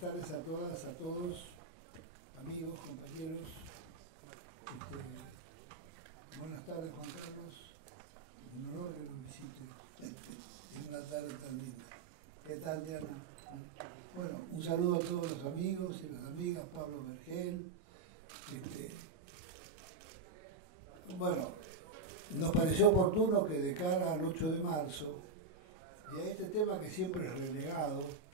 Buenas tardes a todas, a todos, amigos, compañeros. Buenas tardes, Juan Carlos. Un honor que nos visite en una tarde tan linda. ¿Qué tal, Diana? Bueno, un saludo a todos los amigos y las amigas, Pablo Vergel. Bueno, nos pareció oportuno que de cara al 8 de marzo, y a este tema que siempre es relegado,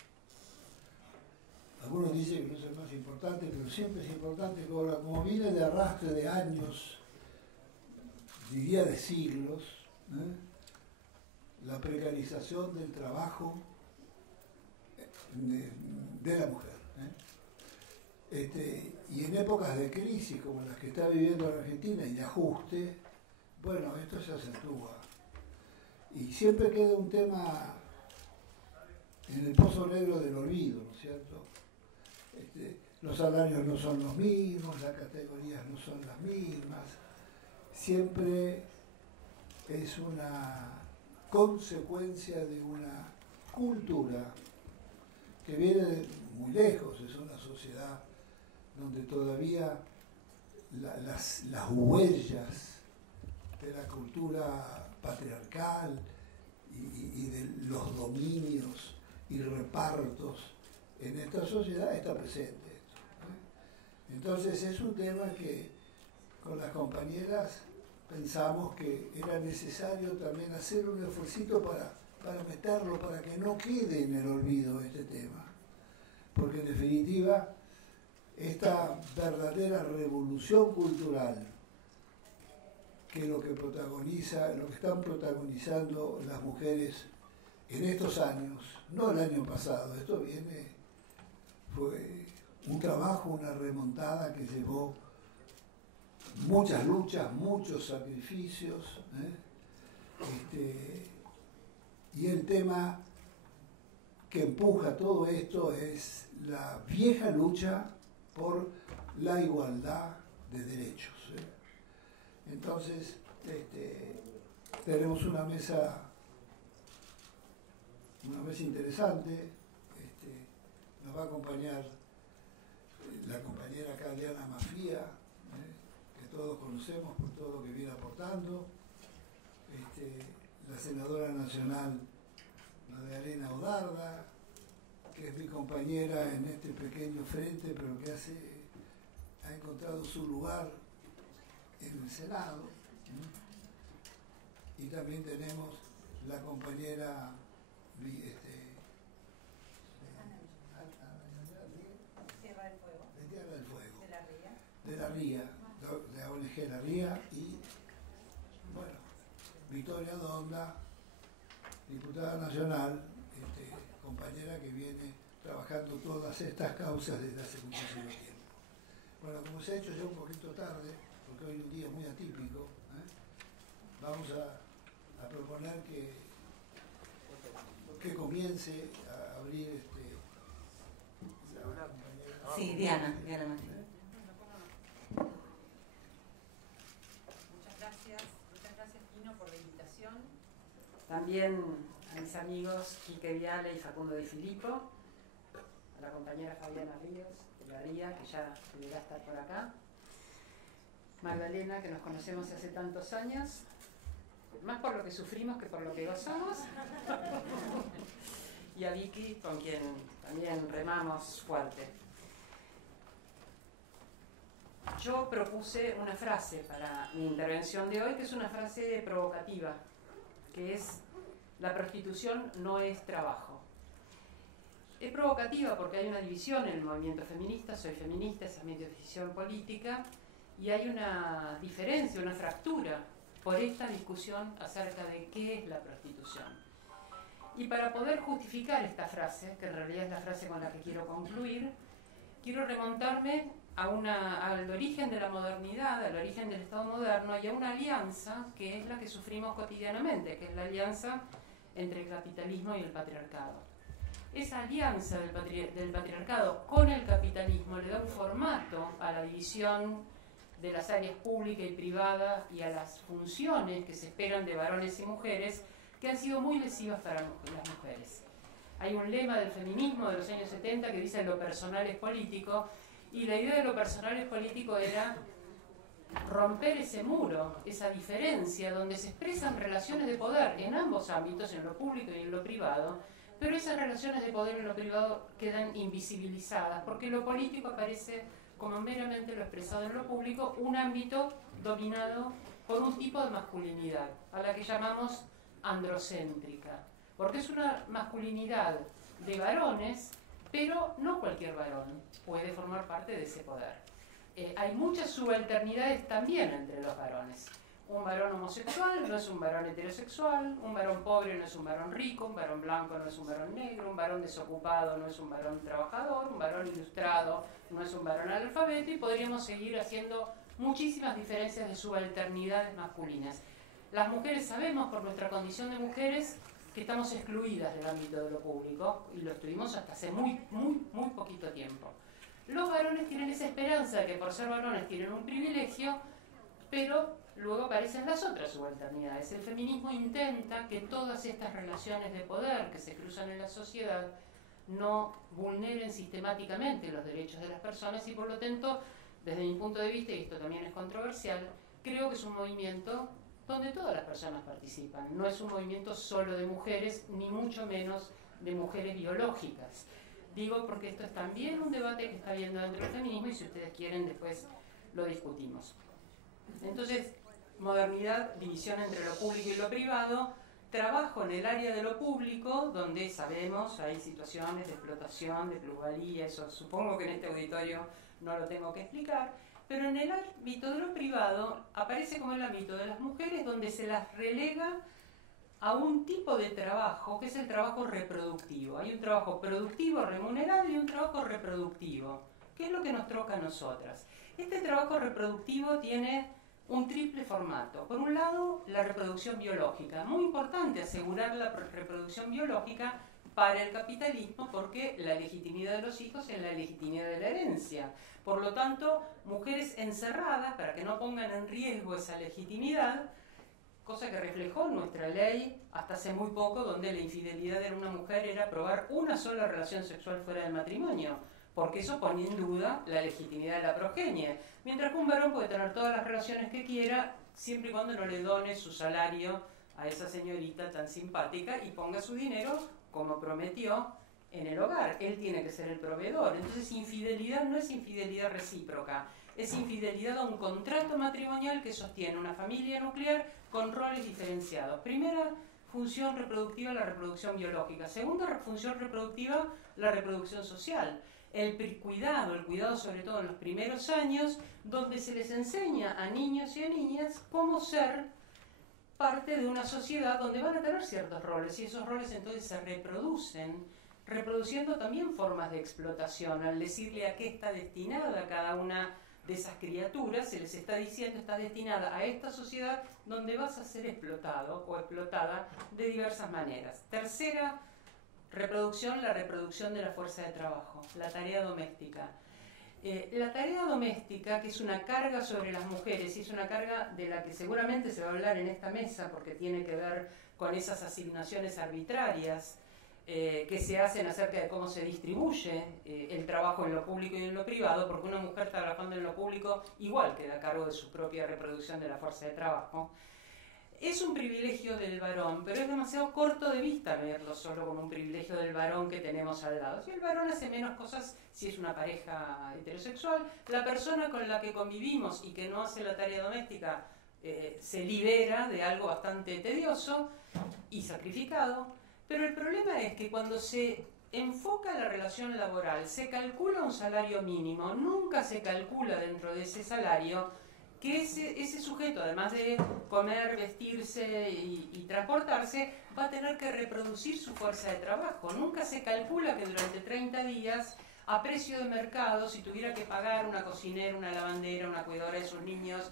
algunos dicen que no es el más importante, pero siempre es importante, como viene de arrastre de años, diría de siglos, la precarización del trabajo de la mujer. Y en épocas de crisis como las que está viviendo la Argentina y de ajuste, bueno, esto se acentúa. Y siempre queda un tema en el pozo negro del olvido, ¿no es cierto? Los salarios no son los mismos, las categorías no son las mismas. Siempre es una consecuencia de una cultura que viene de muy lejos, es una sociedad donde todavía las huellas de la cultura patriarcal y de los dominios y repartos en esta sociedad está presente esto, ¿no? Entonces es un tema que con las compañeras pensamos que era necesario también hacer un esfuercito para meterlo, para que no quede en el olvido este tema, porque en definitiva esta verdadera revolución cultural que lo que están protagonizando las mujeres en estos años, no el año pasado, fue un trabajo, una remontada que llevó muchas luchas, muchos sacrificios, y el tema que empuja todo esto es la vieja lucha por la igualdad de derechos. Entonces, tenemos una mesa interesante. Nos va a acompañar la compañera acá, Diana Mafía, que todos conocemos por todo lo que viene aportando, la senadora nacional Magdalena Odarda, que es mi compañera en este pequeño frente, pero que ha encontrado su lugar en el Senado, y también tenemos la compañera de la RIA, de la ONG La RIA, y bueno, Victoria Donda, diputada nacional, compañera que viene trabajando todas estas causas desde hace muchísimo tiempo. Bueno, como se ha hecho ya un poquito tarde, porque hoy es un día muy atípico, vamos a proponer que comience a abrir la compañera. Sí, Diana Martín. Muchas gracias Pino por la invitación. También a mis amigos Quique Viale y Facundo Di Filippo, a la compañera Fabiana Ríos de la RIA, que ya deberá estar por acá, Magdalena, que nos conocemos hace tantos años, más por lo que sufrimos que por lo que gozamos, y a Vicky, con quien también remamos fuerte. Yo propuse una frase para mi intervención de hoy, que es una frase provocativa, que es: la prostitución no es trabajo. Es provocativa porque hay una división en el movimiento feminista, soy feminista, esa es mi decisión política, y hay una diferencia, una fractura por esta discusión acerca de qué es la prostitución. Y para poder justificar esta frase, que en realidad es la frase con la que quiero concluir, quiero remontarme al origen de la modernidad, al origen del Estado moderno, y a una alianza que es la que sufrimos cotidianamente, que es la alianza entre el capitalismo y el patriarcado. Esa alianza del patriarcado con el capitalismo le da un formato a la división de las áreas pública y privada y a las funciones que se esperan de varones y mujeres, que han sido muy lesivas para las mujeres. Hay un lema del feminismo de los años 70 que dice lo personal es político, y la idea de lo personal es político era romper ese muro, esa diferencia donde se expresan relaciones de poder en ambos ámbitos, en lo público y en lo privado, pero esas relaciones de poder en lo privado quedan invisibilizadas porque lo político aparece como meramente lo expresado en lo público, un ámbito dominado por un tipo de masculinidad, a la que llamamos androcéntrica, porque es una masculinidad de varones, pero no cualquier varón puede formar parte de ese poder. Hay muchas subalternidades también entre los varones. Un varón homosexual no es un varón heterosexual, un varón pobre no es un varón rico, un varón blanco no es un varón negro, un varón desocupado no es un varón trabajador, un varón ilustrado no es un varón analfabeto, y podríamos seguir haciendo muchísimas diferencias de subalternidades masculinas. Las mujeres sabemos por nuestra condición de mujeres que estamos excluidas del ámbito de lo público, y lo estuvimos hasta hace muy poquito tiempo. Los varones tienen esa esperanza de que por ser varones tienen un privilegio, pero luego aparecen las otras subalternidades. El feminismo intenta que todas estas relaciones de poder que se cruzan en la sociedad no vulneren sistemáticamente los derechos de las personas, y por lo tanto, desde mi punto de vista, y esto también es controversial, creo que es un movimiento donde todas las personas participan. No es un movimiento solo de mujeres, ni mucho menos de mujeres biológicas. Digo porque esto es también un debate que está habiendo dentro del feminismo, y si ustedes quieren después lo discutimos. Entonces, modernidad, división entre lo público y lo privado, trabajo en el área de lo público, donde sabemos hay situaciones de explotación, de plusvalía, eso supongo que en este auditorio no lo tengo que explicar, pero en el ámbito de lo privado aparece como el ámbito de las mujeres, donde se las relega a un tipo de trabajo que es el trabajo reproductivo. Hay un trabajo productivo remunerado y un trabajo reproductivo, que es lo que nos toca a nosotras. Este trabajo reproductivo tiene un triple formato. Por un lado, la reproducción biológica. Muy importante asegurar la reproducción biológica para el capitalismo, porque la legitimidad de los hijos es la legitimidad de la herencia. Por lo tanto, mujeres encerradas, para que no pongan en riesgo esa legitimidad, cosa que reflejó nuestra ley hasta hace muy poco, donde la infidelidad de una mujer era probar una sola relación sexual fuera del matrimonio, porque eso pone en duda la legitimidad de la progenie. Mientras que un varón puede tener todas las relaciones que quiera, siempre y cuando no le done su salario a esa señorita tan simpática y ponga su dinero, como prometió, en el hogar. Él tiene que ser el proveedor. Entonces, infidelidad no es infidelidad recíproca, es infidelidad a un contrato matrimonial que sostiene una familia nuclear con roles diferenciados. Primera función reproductiva, la reproducción biológica. Segunda función reproductiva, la reproducción social. El cuidado sobre todo en los primeros años, donde se les enseña a niños y a niñas cómo ser parte de una sociedad donde van a tener ciertos roles, y esos roles entonces se reproducen, reproduciendo también formas de explotación. Al decirle a qué está destinada cada una de esas criaturas, se les está diciendo está destinada a esta sociedad donde vas a ser explotado o explotada de diversas maneras. Tercera reproducción, la reproducción de la fuerza de trabajo, la tarea doméstica. La tarea doméstica, que es una carga sobre las mujeres, y es una carga de la que seguramente se va a hablar en esta mesa, porque tiene que ver con esas asignaciones arbitrarias que se hacen acerca de cómo se distribuye el trabajo en lo público y en lo privado, porque una mujer trabajando en lo público igual queda a cargo de su propia reproducción de la fuerza de trabajo. Es un privilegio del varón, pero es demasiado corto de vista verlo solo como un privilegio del varón que tenemos al lado. Si el varón hace menos cosas, si es una pareja heterosexual, la persona con la que convivimos y que no hace la tarea doméstica se libera de algo bastante tedioso y sacrificado. Pero el problema es que cuando se enfoca la relación laboral, se calcula un salario mínimo, nunca se calcula dentro de ese salario que ese sujeto, además de comer, vestirse y transportarse, va a tener que reproducir su fuerza de trabajo. Nunca se calcula que durante 30 días, a precio de mercado, si tuviera que pagar una cocinera, una lavandera, una cuidadora de sus niños,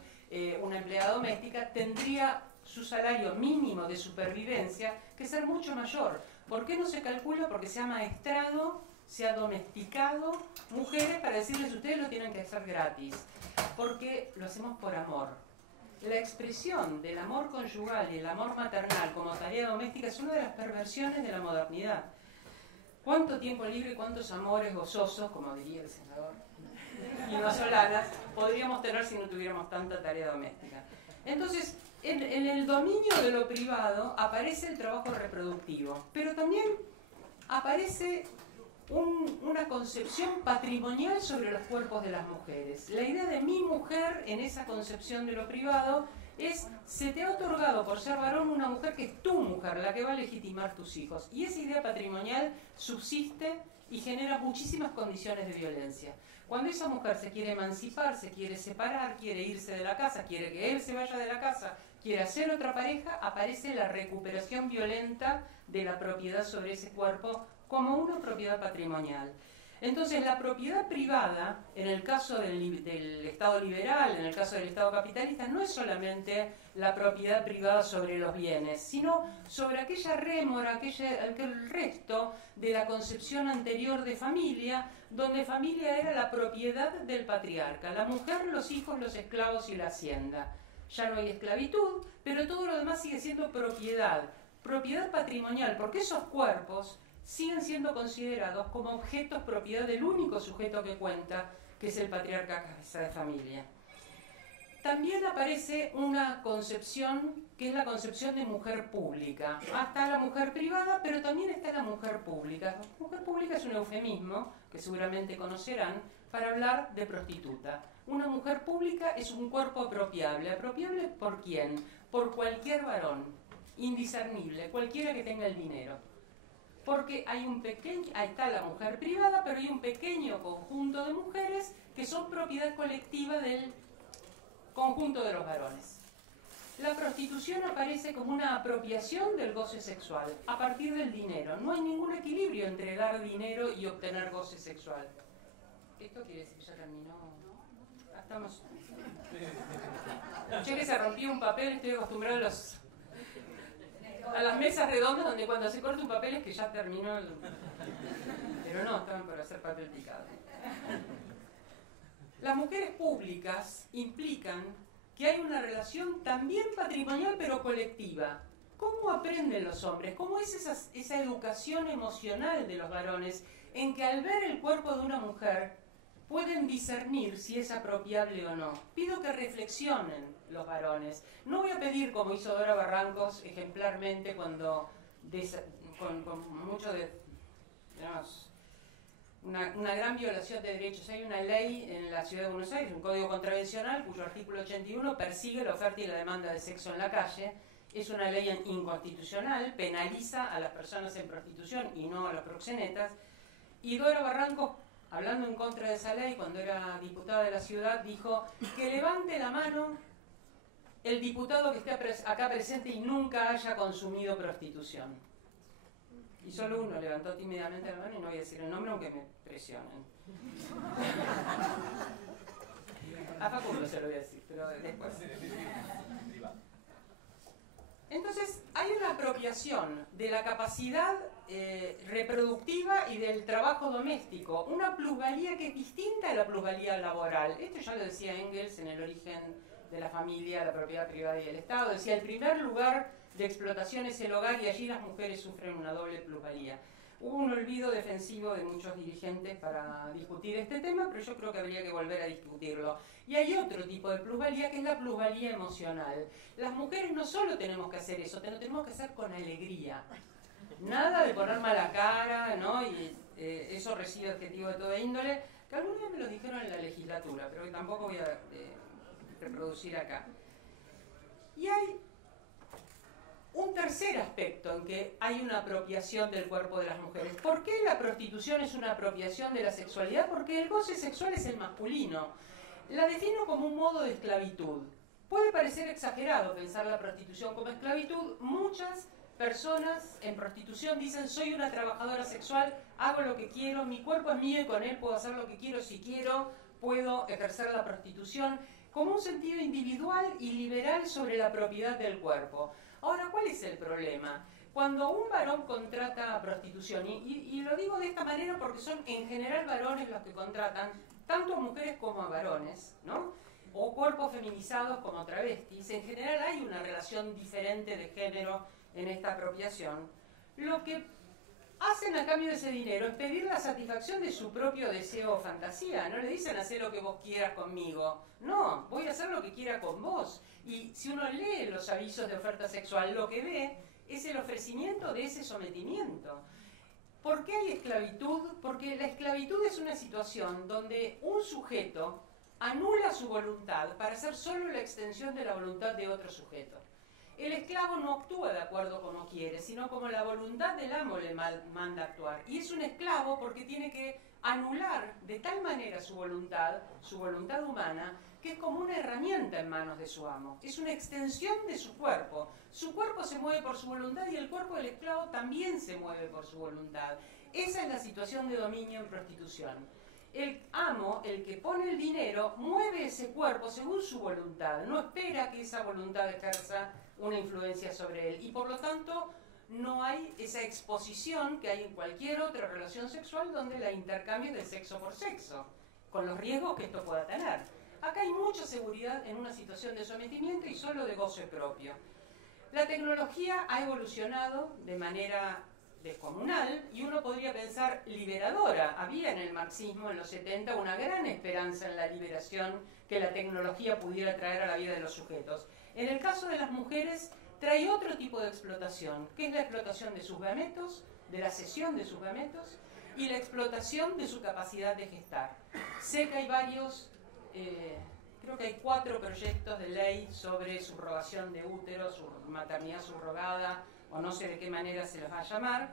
una empleada doméstica, tendría su salario mínimo de supervivencia que ser mucho mayor. ¿Por qué no se calcula? Porque se ha maestrado, se ha domesticado mujeres para decirles ustedes lo tienen que hacer gratis, porque lo hacemos por amor. La expresión del amor conyugal y el amor maternal como tarea doméstica es una de las perversiones de la modernidad. ¿Cuánto tiempo libre y cuántos amores gozosos, como diría el senador, y no solanas, podríamos tener si no tuviéramos tanta tarea doméstica? Entonces, en el dominio de lo privado aparece el trabajo reproductivo, pero también aparece una concepción patrimonial sobre los cuerpos de las mujeres. La idea de mi mujer en esa concepción de lo privado es: se te ha otorgado por ser varón una mujer que es tu mujer, la que va a legitimar tus hijos. Y esa idea patrimonial subsiste y genera muchísimas condiciones de violencia. Cuando esa mujer se quiere emancipar, se quiere separar, quiere irse de la casa, quiere que él se vaya de la casa, quiere hacer otra pareja, aparece la recuperación violenta de la propiedad sobre ese cuerpo como una propiedad patrimonial. Entonces, la propiedad privada, en el caso del Estado liberal, en el caso del Estado capitalista, no es solamente la propiedad privada sobre los bienes, sino sobre aquella rémora, aquel resto de la concepción anterior de familia, donde familia era la propiedad del patriarca, la mujer, los hijos, los esclavos y la hacienda. Ya no hay esclavitud, pero todo lo demás sigue siendo propiedad patrimonial, porque esos cuerpos siguen siendo considerados como objetos propiedad del único sujeto que cuenta, que es el patriarca cabeza de familia. También aparece una concepción que es la concepción de mujer pública. Está la mujer privada, pero también está la mujer pública. La mujer pública es un eufemismo que seguramente conocerán para hablar de prostituta. Una mujer pública es un cuerpo apropiable. ¿Apropiable por quién? Por cualquier varón, indiscernible, cualquiera que tenga el dinero. Porque ahí está la mujer privada, pero hay un pequeño conjunto de mujeres que son propiedad colectiva del conjunto de los varones. La prostitución aparece como una apropiación del goce sexual a partir del dinero. No hay ningún equilibrio entre dar dinero y obtener goce sexual. ¿Esto quiere decir que ya terminó? Estamos... Escuché que se rompió un papel, estoy acostumbrado a las mesas redondas donde cuando se corta un papel es que ya terminó el... Pero no, estaban por hacer papel picado. Las mujeres públicas implican que hay una relación también patrimonial pero colectiva. ¿Cómo aprenden los hombres? ¿Cómo es esa educación emocional de los varones en que al ver el cuerpo de una mujer pueden discernir si es apropiable o no? Pido que reflexionen los varones. No voy a pedir, como hizo Dora Barrancos ejemplarmente cuando con mucho de... digamos, una gran violación de derechos. Hay una ley en la Ciudad de Buenos Aires, un código contravencional, cuyo artículo 81 persigue la oferta y la demanda de sexo en la calle. Es una ley inconstitucional, penaliza a las personas en prostitución y no a los proxenetas. Y Dora Barrancos, hablando en contra de esa ley, cuando era diputada de la ciudad, dijo que levante la mano el diputado que esté acá presente y nunca haya consumido prostitución. Y solo uno levantó tímidamente la mano, y no voy a decir el nombre aunque me presionen. A Facundo se lo voy a decir, pero después. Entonces, hay una apropiación de la capacidad reproductiva y del trabajo doméstico, una plusvalía que es distinta a la plusvalía laboral. Esto ya lo decía Engels en El origen de la familia, la propiedad privada y el Estado. Decía, el primer lugar de explotación es el hogar y allí las mujeres sufren una doble plusvalía. Hubo un olvido defensivo de muchos dirigentes para discutir este tema, pero yo creo que habría que volver a discutirlo. Y hay otro tipo de plusvalía, que es la plusvalía emocional. Las mujeres no solo tenemos que hacer eso, lo tenemos que hacer con alegría. Nada de poner mala cara, ¿no? Y eso recibe adjetivo de toda índole, que alguna vez me lo dijeron en la legislatura, pero que tampoco voy a reproducir acá. Y hay un tercer aspecto en que hay una apropiación del cuerpo de las mujeres. ¿Por qué la prostitución es una apropiación de la sexualidad? Porque el goce sexual es el masculino. La defino como un modo de esclavitud. Puede parecer exagerado pensar la prostitución como esclavitud. Muchas personas en prostitución dicen: soy una trabajadora sexual, hago lo que quiero, mi cuerpo es mío y con él puedo hacer lo que quiero si quiero, puedo ejercer la prostitución, como un sentido individual y liberal sobre la propiedad del cuerpo. Ahora, ¿cuál es el problema? Cuando un varón contrata prostitución, y lo digo de esta manera porque son en general varones los que contratan, tanto a mujeres como a varones, ¿no? O cuerpos feminizados como travestis, en general hay una relación diferente de género en esta apropiación. Lo que hacen a cambio de ese dinero es pedir la satisfacción de su propio deseo o fantasía. No le dicen hacer lo que vos quieras conmigo. No, voy a hacer lo que quiera con vos. Y si uno lee los avisos de oferta sexual, lo que ve es el ofrecimiento de ese sometimiento. ¿Por qué hay esclavitud? Porque la esclavitud es una situación donde un sujeto anula su voluntad para ser solo la extensión de la voluntad de otro sujeto. El esclavo no actúa de acuerdo como quiere, sino como la voluntad del amo le manda actuar. Y es un esclavo porque tiene que anular de tal manera su voluntad humana, que es como una herramienta en manos de su amo. Es una extensión de su cuerpo. Su cuerpo se mueve por su voluntad y el cuerpo del esclavo también se mueve por su voluntad. Esa es la situación de dominio en prostitución. El amo, el que pone el dinero, mueve ese cuerpo según su voluntad. No espera que esa voluntad ejerza una influencia sobre él. Y por lo tanto, no hay esa exposición que hay en cualquier otra relación sexual donde la intercambio de sexo por sexo, con los riesgos que esto pueda tener. Acá hay mucha seguridad en una situación de sometimiento y solo de goce propio. La tecnología ha evolucionado de manera descomunal y uno podría pensar liberadora. Había en el marxismo en los 70 una gran esperanza en la liberación que la tecnología pudiera traer a la vida de los sujetos. En el caso de las mujeres trae otro tipo de explotación, que es la explotación de sus gametos, de la cesión de sus gametos y la explotación de su capacidad de gestar. Sé que hay varios, creo que hay 4 proyectos de ley sobre subrogación de útero, maternidad subrogada, o no sé de qué manera se los va a llamar.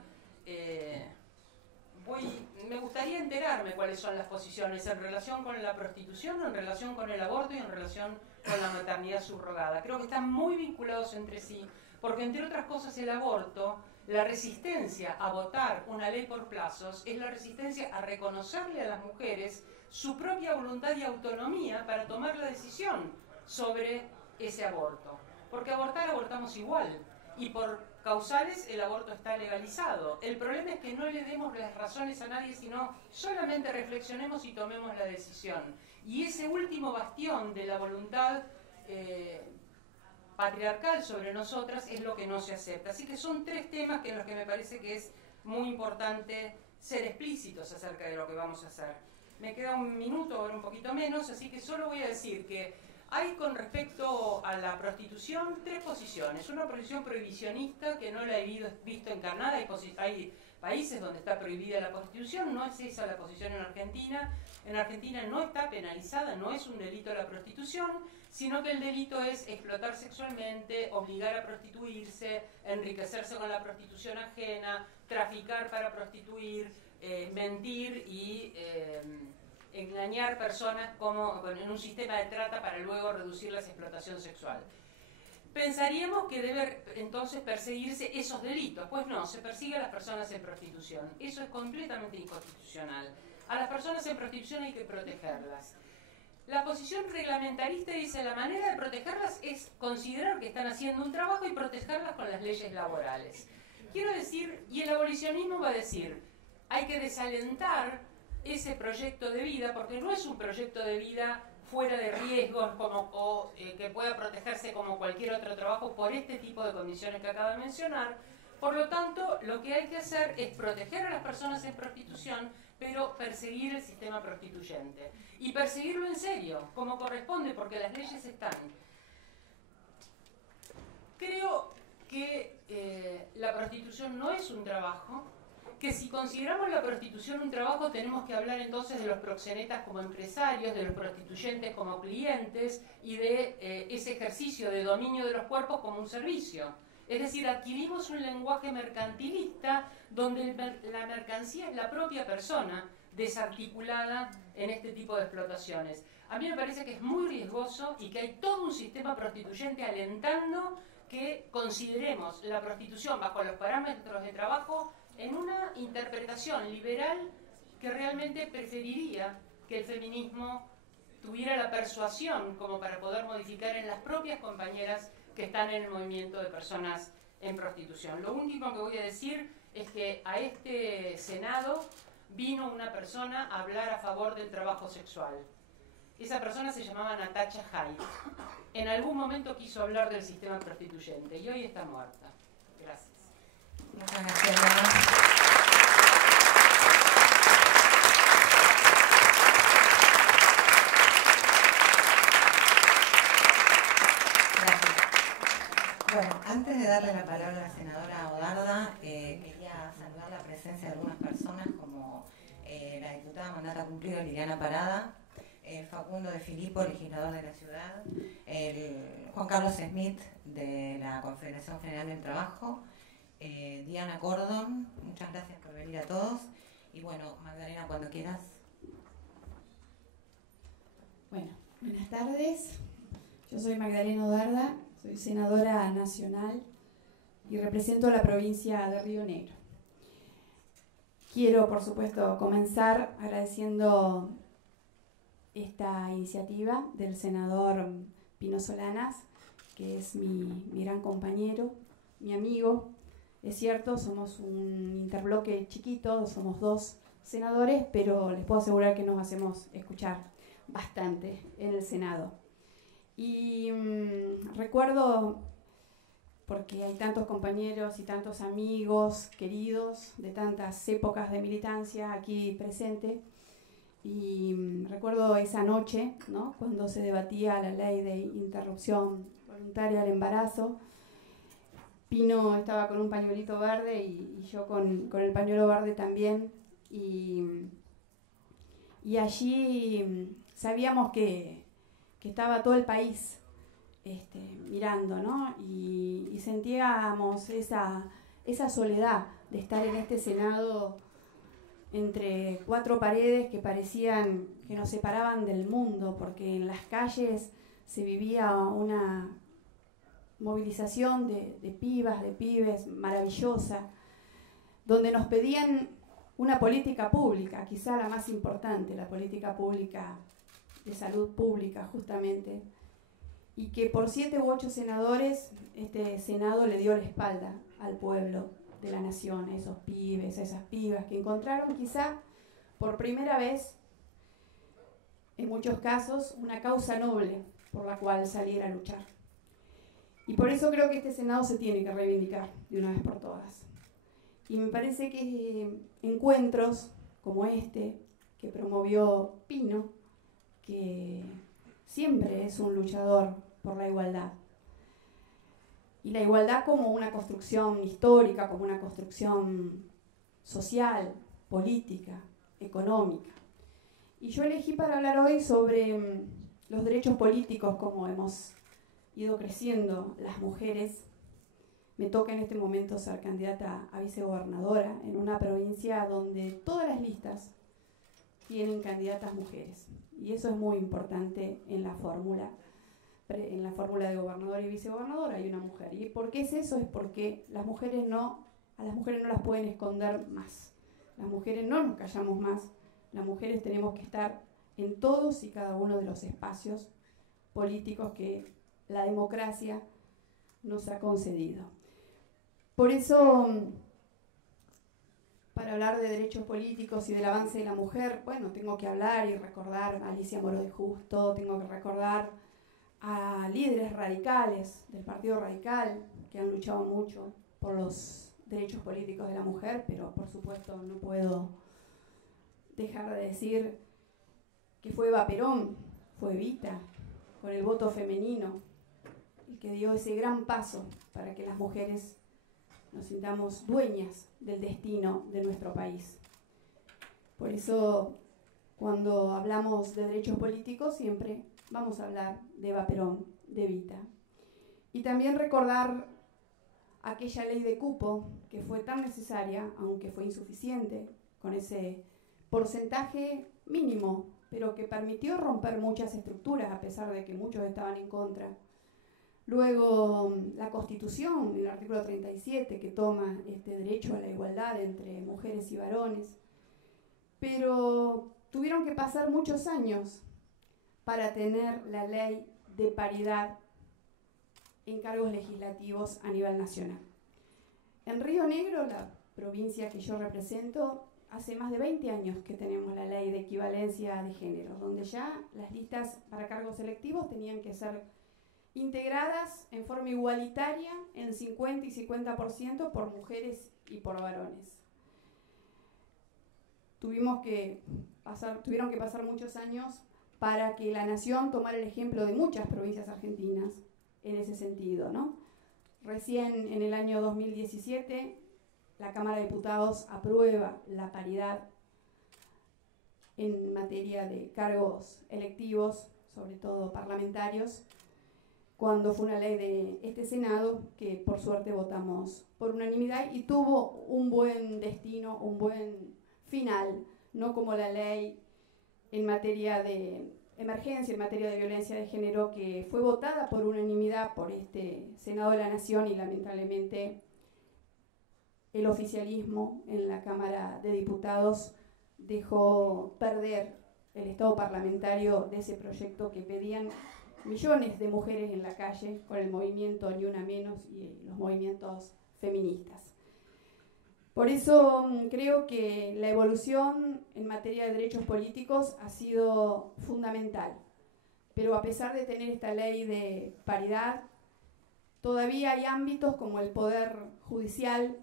Me gustaría enterarme cuáles son las posiciones en relación con la prostitución, en relación con el aborto y en relación con la maternidad subrogada. Creo que están muy vinculados entre sí, porque entre otras cosas el aborto, la resistencia a votar una ley por plazos, es la resistencia a reconocerle a las mujeres su propia voluntad y autonomía para tomar la decisión sobre ese aborto. Porque abortamos igual, y por causales el aborto está legalizado. El problema es que no le demos las razones a nadie, sino solamente reflexionemos y tomemos la decisión. Y ese último bastión de la voluntad patriarcal sobre nosotras es lo que no se acepta. Así que son 3 temas en los que me parece que es muy importante ser explícitos acerca de lo que vamos a hacer. Me queda un minuto, ahora un poquito menos, así que solo voy a decir que hay con respecto a la prostitución 3 posiciones. Una posición prohibicionista que no la he visto encarnada. Hay países donde está prohibida la prostitución, no es esa la posición en Argentina. En Argentina no está penalizada, no es un delito la prostitución, sino que el delito es explotar sexualmente, obligar a prostituirse, enriquecerse con la prostitución ajena, traficar para prostituir, mentir y engañar personas como en un sistema de trata para luego reducir la explotación sexual. Pensaríamos que debe entonces perseguirse esos delitos. Pues no, se persigue a las personas en prostitución. Eso es completamente inconstitucional. A las personas en prostitución hay que protegerlas. La posición reglamentarista dice la manera de protegerlas es considerar que están haciendo un trabajo y protegerlas con las leyes laborales. Quiero decir, y el abolicionismo va a decir, hay que desalentar ese proyecto de vida, porque no es un proyecto de vida fuera de riesgos que pueda protegerse como cualquier otro trabajo por este tipo de condiciones que acabo de mencionar. Por lo tanto, lo que hay que hacer es proteger a las personas en prostitución, pero perseguir el sistema prostituyente. Y perseguirlo en serio, como corresponde, porque las leyes están. Creo que la prostitución no es un trabajo, que si consideramos la prostitución un trabajo tenemos que hablar entonces de los proxenetas como empresarios, de los prostituyentes como clientes y de ese ejercicio de dominio de los cuerpos como un servicio. Es decir, adquirimos un lenguaje mercantilista donde la mercancía es la propia persona desarticulada en este tipo de explotaciones. A mí me parece que es muy riesgoso y que hay todo un sistema prostituyente alentando que consideremos la prostitución bajo los parámetros de trabajo en una interpretación liberal que realmente preferiría que el feminismo tuviera la persuasión como para poder modificar en las propias compañeras que están en el movimiento de personas en prostitución. Lo último que voy a decir es que a este Senado vino una persona a hablar a favor del trabajo sexual. Esa persona se llamaba Natasha Haidt. En algún momento quiso hablar del sistema prostituyente y hoy está muerta. Gracias. Muchas gracias, Ana. darle la palabra a la senadora Odarda, quería saludar la presencia de algunas personas como la diputada mandata cumplido Liliana Parada, Facundo de Filippo, legislador de la ciudad, Juan Carlos Smith de la Confederación General del Trabajo, Diana Cordon, muchas gracias por venir a todos, y bueno, Magdalena, cuando quieras. Bueno, buenas tardes. Yo soy Magdalena Odarda, soy senadora nacional y represento a la provincia de Río Negro. Quiero, por supuesto, comenzar agradeciendo esta iniciativa del senador Pino Solanas, que es mi gran compañero, mi amigo. Es cierto, somos un interbloque chiquito, somos 2 senadores, pero les puedo asegurar que nos hacemos escuchar bastante en el Senado. Y recuerdo, porque hay tantos compañeros y tantos amigos queridos de tantas épocas de militancia aquí presente, y recuerdo esa noche, ¿no?, cuando se debatía la ley de interrupción voluntaria del embarazo. Pino estaba con un pañuelito verde y yo con el pañuelo verde también, y allí sabíamos que estaba todo el país mirando, ¿no? Y sentíamos esa soledad de estar en este Senado entre 4 paredes que parecían que nos separaban del mundo, porque en las calles se vivía una movilización de pibas, de pibes maravillosa, donde nos pedían una política pública, quizá la más importante, la política pública de salud pública, justamente, y que por 7 u 8 senadores este Senado le dio la espalda al pueblo de la nación, a esos pibes, a esas pibas que encontraron quizá por primera vez, en muchos casos, una causa noble por la cual salir a luchar. Y por eso creo que este Senado se tiene que reivindicar de una vez por todas. Y me parece que encuentros como este, que promovió Pino, que siempre es un luchador por la igualdad, y la igualdad como una construcción histórica, como una construcción social, política, económica. Y yo elegí para hablar hoy sobre los derechos políticos, como hemos ido creciendo las mujeres. Me toca en este momento ser candidata a vicegobernadora en una provincia donde todas las listas tienen candidatas mujeres. Y eso es muy importante en la fórmula. En la fórmula de gobernador y vicegobernador hay una mujer. ¿Y por qué es eso? Es porque a las mujeres no las pueden esconder más. Las mujeres no nos callamos más. Las mujeres tenemos que estar en todos y cada uno de los espacios políticos que la democracia nos ha concedido. Por eso, para hablar de derechos políticos y del avance de la mujer, bueno, tengo que hablar y recordar a Alicia Moro de Justo, tengo que recordar a líderes radicales del Partido Radical que han luchado mucho por los derechos políticos de la mujer, pero por supuesto no puedo dejar de decir que fue Eva Perón, fue Evita, con el voto femenino, el que dio ese gran paso para que las mujeres nos sintamos dueñas del destino de nuestro país. Por eso, cuando hablamos de derechos políticos, siempre vamos a hablar de Eva Perón, de Evita. Y también recordar aquella ley de cupo que fue tan necesaria, aunque fue insuficiente, con ese porcentaje mínimo, pero que permitió romper muchas estructuras, a pesar de que muchos estaban en contra. Luego, la Constitución, el artículo 37, que toma este derecho a la igualdad entre mujeres y varones. Pero tuvieron que pasar muchos años para tener la ley de paridad en cargos legislativos a nivel nacional. En Río Negro, la provincia que yo represento, hace más de 20 años que tenemos la ley de equivalencia de género, donde ya las listas para cargos electivos tenían que ser integradas en forma igualitaria en 50 y 50% por mujeres y por varones. Tuvieron que pasar muchos años para que la nación tomara el ejemplo de muchas provincias argentinas en ese sentido, ¿no? Recién en el año 2017 la Cámara de Diputados aprueba la paridad en materia de cargos electivos, sobre todo parlamentarios, cuando fue una ley de este Senado que por suerte votamos por unanimidad y tuvo un buen destino, un buen final, no como la ley en materia de emergencia, en materia de violencia de género, que fue votada por unanimidad por este Senado de la Nación y lamentablemente el oficialismo en la Cámara de Diputados dejó perder el estado parlamentario de ese proyecto que pedían millones de mujeres en la calle con el movimiento Ni Una Menos y los movimientos feministas. Por eso creo que la evolución en materia de derechos políticos ha sido fundamental. Pero a pesar de tener esta ley de paridad, todavía hay ámbitos como el Poder Judicial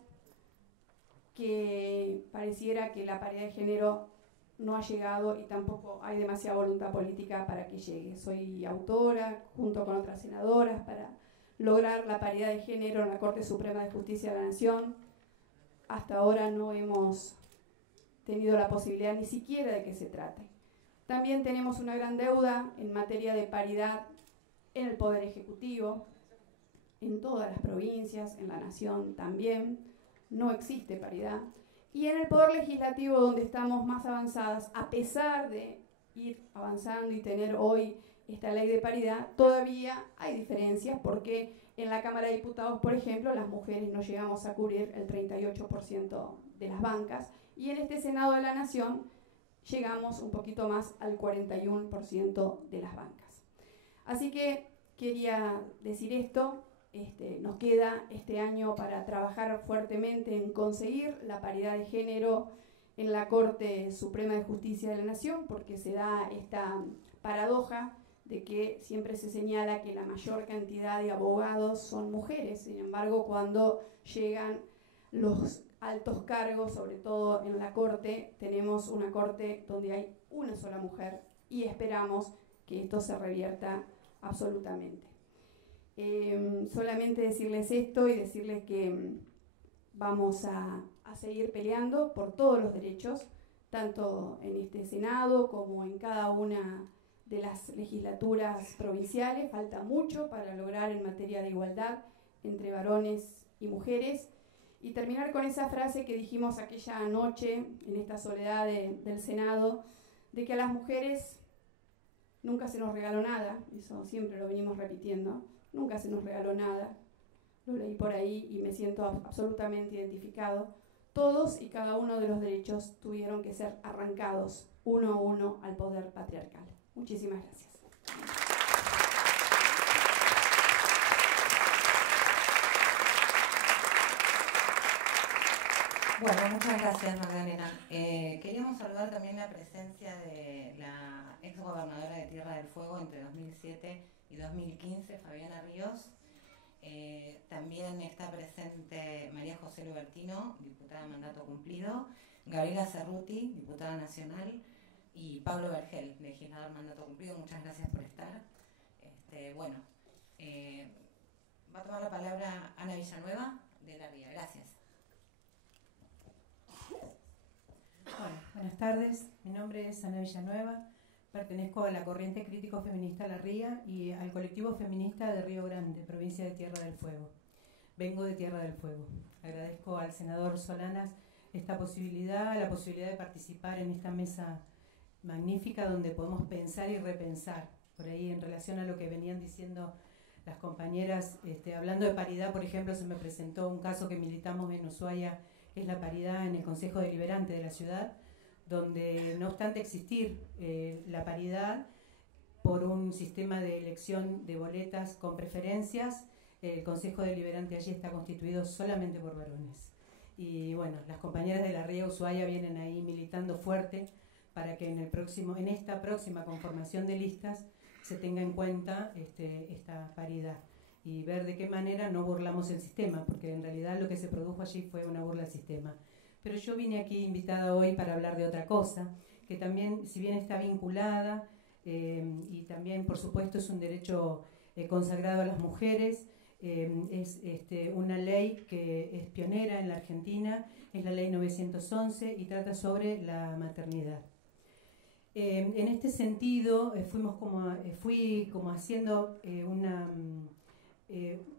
que pareciera que la paridad de género no ha llegado y tampoco hay demasiada voluntad política para que llegue. Soy autora, junto con otras senadoras, para lograr la paridad de género en la Corte Suprema de Justicia de la Nación. Hasta ahora no hemos tenido la posibilidad ni siquiera de que se trate. También tenemos una gran deuda en materia de paridad en el Poder Ejecutivo, en todas las provincias, en la Nación también. No existe paridad. Y en el Poder Legislativo, donde estamos más avanzadas, a pesar de ir avanzando y tener hoy esta ley de paridad, todavía hay diferencias porque en la Cámara de Diputados, por ejemplo, las mujeres no llegamos a cubrir el 38% de las bancas y en este Senado de la Nación llegamos un poquito más al 41% de las bancas. Así que quería decir esto. Nos queda este año para trabajar fuertemente en conseguir la paridad de género en la Corte Suprema de Justicia de la Nación, porque se da esta paradoja de que siempre se señala que la mayor cantidad de abogados son mujeres. Sin embargo, cuando llegan los altos cargos, sobre todo en la Corte, tenemos una Corte donde hay una sola mujer y esperamos que esto se revierta absolutamente. Solamente decirles esto y decirles que vamos a seguir peleando por todos los derechos, tanto en este Senado como en cada una de las legislaturas provinciales. Falta mucho para lograr en materia de igualdad entre varones y mujeres. Y terminar con esa frase que dijimos aquella noche en esta soledad del Senado, de que a las mujeres nunca se nos regaló nada, eso siempre lo venimos repitiendo. Nunca se nos regaló nada, lo leí por ahí y me siento absolutamente identificado. Todos y cada uno de los derechos tuvieron que ser arrancados uno a uno al poder patriarcal. Muchísimas gracias. Bueno, muchas gracias, Magdalena. Queríamos saludar también la presencia de la ex gobernadora de Tierra del Fuego entre 2007 y 2015, Fabiana Ríos. También está presente María José Lubertino, diputada de mandato cumplido, Gabriela Cerruti, diputada nacional, y Pablo Vergel, legislador mandato cumplido. Muchas gracias por estar. Va a tomar la palabra Ana Villanueva de La Ría. Gracias. Bueno, buenas tardes. Mi nombre es Ana Villanueva. Pertenezco a la corriente crítico feminista La Ría y al colectivo feminista de Río Grande, provincia de Tierra del Fuego. Vengo de Tierra del Fuego. Agradezco al senador Solanas esta posibilidad, la posibilidad de participar en esta mesa magnífica donde podemos pensar y repensar. Por ahí, en relación a lo que venían diciendo las compañeras, hablando de paridad, por ejemplo, se me presentó un caso que militamos en Ushuaia, que es la paridad en el Consejo Deliberante de la ciudad, donde no obstante existir la paridad por un sistema de elección de boletas con preferencias, el Consejo Deliberante allí está constituido solamente por varones. Y bueno, las compañeras de La Ría Ushuaia vienen ahí militando fuerte para que en esta próxima conformación de listas se tenga en cuenta esta paridad y ver de qué manera no burlamos el sistema, porque en realidad lo que se produjo allí fue una burla al sistema. Pero yo vine aquí invitada hoy para hablar de otra cosa, que también, si bien está vinculada, y también, por supuesto, es un derecho consagrado a las mujeres, Es una ley que es pionera en la Argentina, es la ley 911 y trata sobre la maternidad. En este sentido, fui como haciendo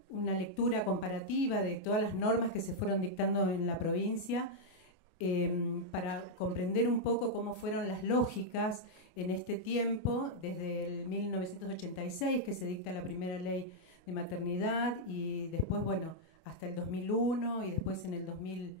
una lectura comparativa de todas las normas que se fueron dictando en la provincia, para comprender un poco cómo fueron las lógicas en este tiempo, desde el 1986, que se dicta la primera ley de maternidad, y después, bueno, hasta el 2001, y después en el 2006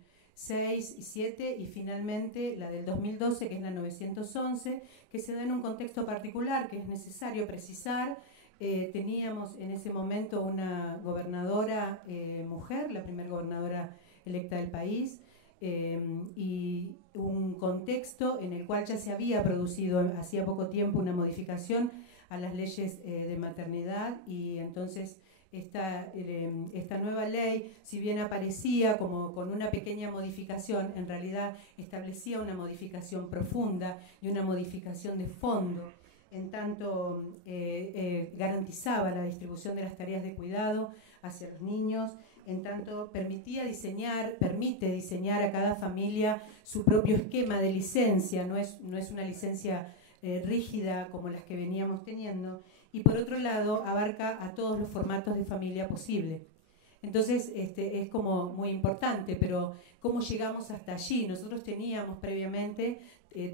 y 2007, y finalmente la del 2012, que es la 911, que se da en un contexto particular que es necesario precisar. Teníamos en ese momento una gobernadora mujer, la primera gobernadora electa del país, y un contexto en el cual ya se había producido hacía poco tiempo una modificación a las leyes de maternidad, y entonces esta nueva ley, si bien aparecía como con una pequeña modificación, en realidad establecía una modificación profunda y una modificación de fondo, en tanto garantizaba la distribución de las tareas de cuidado hacia los niños, en tanto permite diseñar a cada familia su propio esquema de licencia, no es una licencia rígida como las que veníamos teniendo, y por otro lado abarca a todos los formatos de familia posible. Entonces es como muy importante, pero ¿cómo llegamos hasta allí? Nosotros teníamos previamente,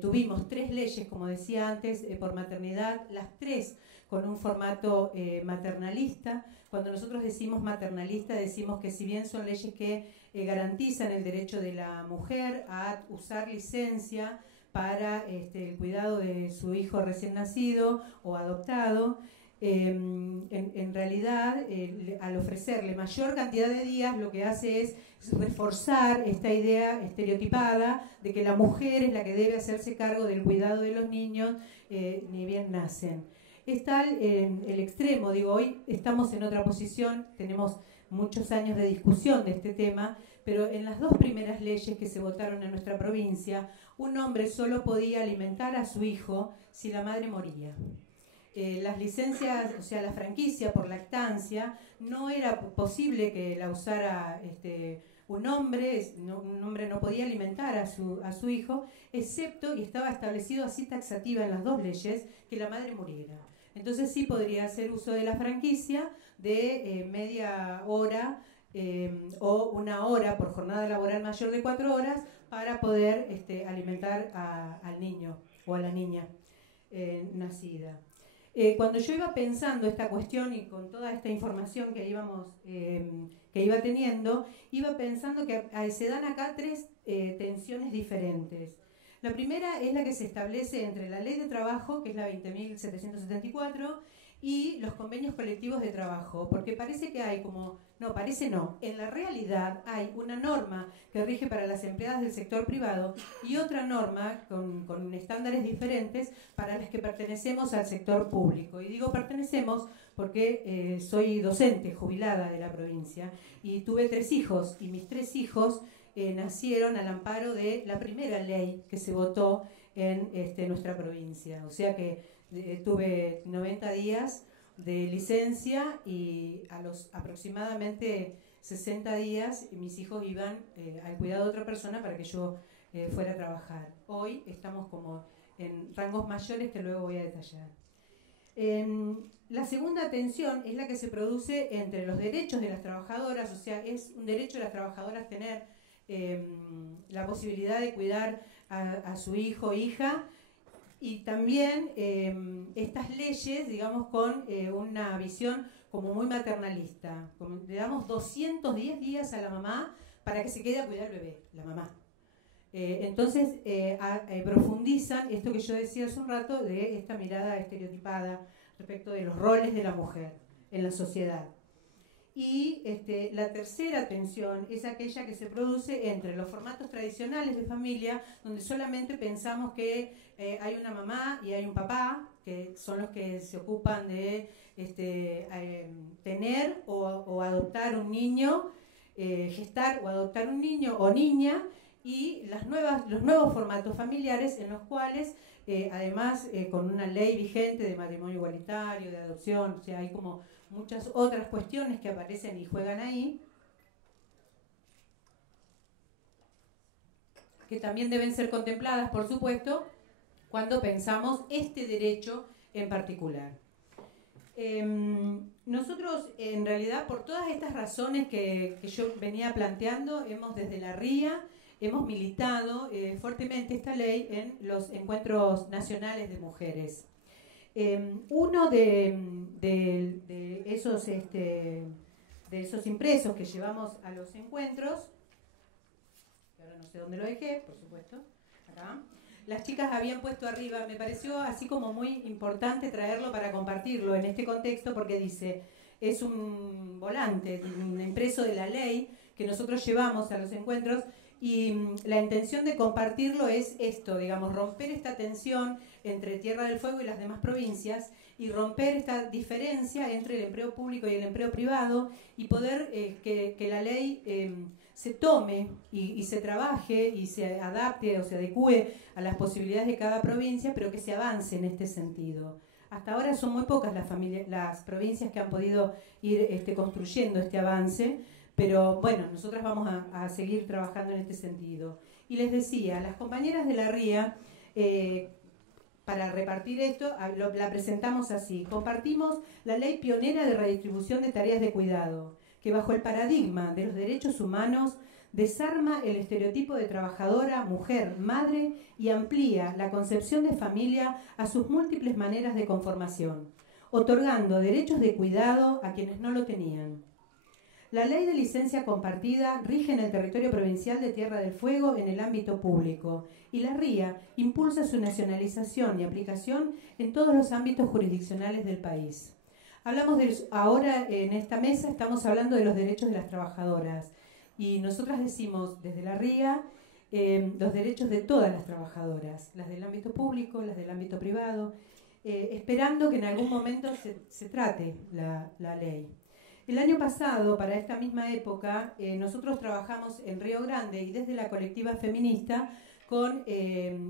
tuvimos 3 leyes, como decía antes, por maternidad, las 3 con un formato maternalista. Cuando nosotros decimos maternalista, decimos que si bien son leyes que garantizan el derecho de la mujer a usar licencia para el cuidado de su hijo recién nacido o adoptado, en realidad, al ofrecerle mayor cantidad de días, lo que hace es reforzar esta idea estereotipada de que la mujer es la que debe hacerse cargo del cuidado de los niños ni bien nacen. Es tal el extremo, digo, hoy estamos en otra posición, tenemos muchos años de discusión de este tema, pero en las 2 primeras leyes que se votaron en nuestra provincia, un hombre solo podía alimentar a su hijo si la madre moría. Las licencias, o sea, la franquicia por lactancia, no era posible que la usara un hombre no podía alimentar a su hijo, excepto, y estaba establecido así taxativa en las 2 leyes, que la madre muriera. Entonces sí podría hacer uso de la franquicia de media hora o 1 hora por jornada laboral mayor de 4 horas para poder alimentar al niño o a la niña nacida. Cuando yo iba pensando esta cuestión y con toda esta información que iba teniendo, iba pensando que se dan acá 3 tensiones diferentes. La primera es la que se establece entre la ley de trabajo, que es la 20.774, y los convenios colectivos de trabajo, porque parece que hay en la realidad hay una norma que rige para las empleadas del sector privado y otra norma con estándares diferentes para las que pertenecemos al sector público. Y digo pertenecemos porque soy docente jubilada de la provincia y tuve 3 hijos, y mis 3 hijos nacieron al amparo de la primera ley que se votó en nuestra provincia. O sea que tuve 90 días de licencia y a los aproximadamente 60 días mis hijos iban al cuidado de otra persona para que yo fuera a trabajar. Hoy estamos como en rangos mayores que luego voy a detallar. La segunda tensión es la que se produce entre los derechos de las trabajadoras, o sea, es un derecho de las trabajadoras tener la posibilidad de cuidar a su hijo o hija, y también estas leyes, digamos, con una visión como muy maternalista. Le damos 210 días a la mamá para que se quede a cuidar al bebé, la mamá. Entonces profundizan esto que yo decía hace un rato de esta mirada estereotipada respecto de los roles de la mujer en la sociedad. Y la tercera tensión es aquella que se produce entre los formatos tradicionales de familia, donde solamente pensamos que hay una mamá y hay un papá, que son los que se ocupan de tener o adoptar un niño, gestar o adoptar un niño o niña, y los nuevos formatos familiares en los cuales además con una ley vigente de matrimonio igualitario, de adopción, o sea, hay como muchas otras cuestiones que aparecen y juegan ahí, que también deben ser contempladas, por supuesto, cuando pensamos este derecho en particular. Nosotros, en realidad, por todas estas razones que yo venía planteando, desde la RIA hemos militado fuertemente esta ley en los encuentros nacionales de mujeres. Uno de esos impresos que llevamos a los encuentros, que ahora no sé dónde lo dejé, por supuesto, acá, las chicas habían puesto arriba, me pareció así como muy importante traerlo para compartirlo en este contexto, porque dice, es un volante, un impreso de la ley que nosotros llevamos a los encuentros, y la intención de compartirlo es esto, digamos, romper esta tensión entre Tierra del Fuego y las demás provincias, y romper esta diferencia entre el empleo público y el empleo privado, y poder que la ley se tome y se trabaje y se adapte o se adecue a las posibilidades de cada provincia, pero que se avance en este sentido. Hasta ahora son muy pocas las provincias que han podido ir construyendo este avance, pero bueno, nosotras vamos a seguir trabajando en este sentido. Y les decía, las compañeras de la RIA, para repartir esto, la presentamos así. Compartimos la ley pionera de redistribución de tareas de cuidado, que bajo el paradigma de los derechos humanos desarma el estereotipo de trabajadora, mujer, madre y amplía la concepción de familia a sus múltiples maneras de conformación, otorgando derechos de cuidado a quienes no lo tenían. La ley de licencia compartida rige en el territorio provincial de Tierra del Fuego en el ámbito público y la RIA impulsa su nacionalización y aplicación en todos los ámbitos jurisdiccionales del país. Ahora en esta mesa estamos hablando de los derechos de las trabajadoras y nosotras decimos desde la RIA los derechos de todas las trabajadoras, las del ámbito público, las del ámbito privado, esperando que en algún momento se trate la ley. El año pasado, para esta misma época, nosotros trabajamos en Río Grande y desde la colectiva feminista con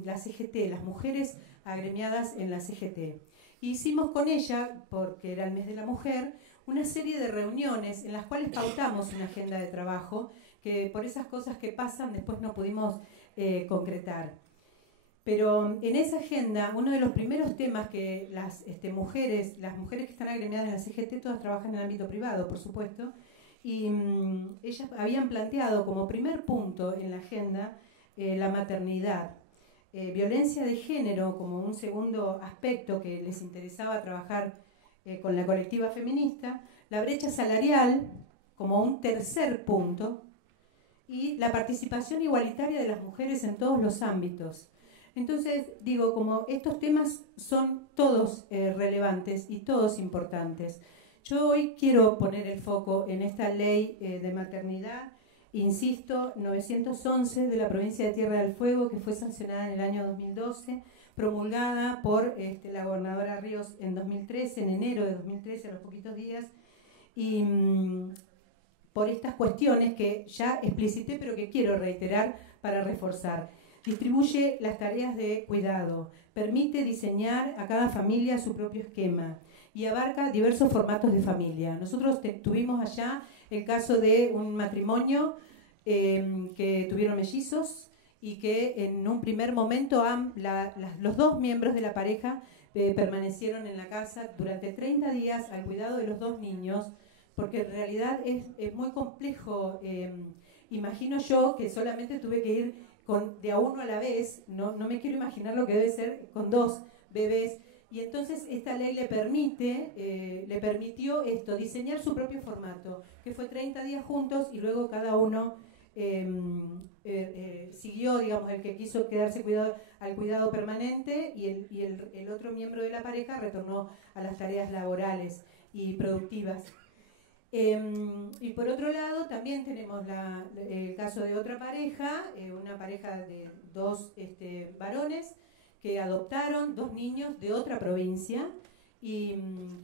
la CGT, las mujeres agremiadas en la CGT. Hicimos con ella, porque era el mes de la mujer, una serie de reuniones en las cuales pautamos una agenda de trabajo que por esas cosas que pasan después no pudimos concretar. Pero en esa agenda, uno de los primeros temas que las mujeres que están agremiadas en la CGT, todas trabajan en el ámbito privado, por supuesto, y ellas habían planteado como primer punto en la agenda la maternidad, violencia de género como un segundo aspecto que les interesaba trabajar con la colectiva feminista, la brecha salarial como un tercer punto y la participación igualitaria de las mujeres en todos los ámbitos. Entonces, digo, como estos temas son todos relevantes y todos importantes, yo hoy quiero poner el foco en esta ley de maternidad, insisto, 911 de la provincia de Tierra del Fuego, que fue sancionada en el año 2012, promulgada por la gobernadora Ríos en 2013, en enero de 2013, a los poquitos días, y por estas cuestiones que ya explicité, pero que quiero reiterar para reforzar. Distribuye las tareas de cuidado, permite diseñar a cada familia su propio esquema y abarca diversos formatos de familia. Nosotros tuvimos allá el caso de un matrimonio que tuvieron mellizos y que en un primer momento los dos miembros de la pareja permanecieron en la casa durante 30 días al cuidado de los dos niños, porque en realidad es muy complejo. Imagino yo que solamente tuve que ir de a uno a la vez, no me quiero imaginar lo que debe ser con dos bebés, y entonces esta ley le permitió esto, diseñar su propio formato, que fue 30 días juntos y luego cada uno siguió, digamos, el que quiso quedarse al cuidado permanente y el otro miembro de la pareja retornó a las tareas laborales y productivas. Y por otro lado también tenemos el caso de otra pareja, una pareja de dos varones que adoptaron dos niños de otra provincia y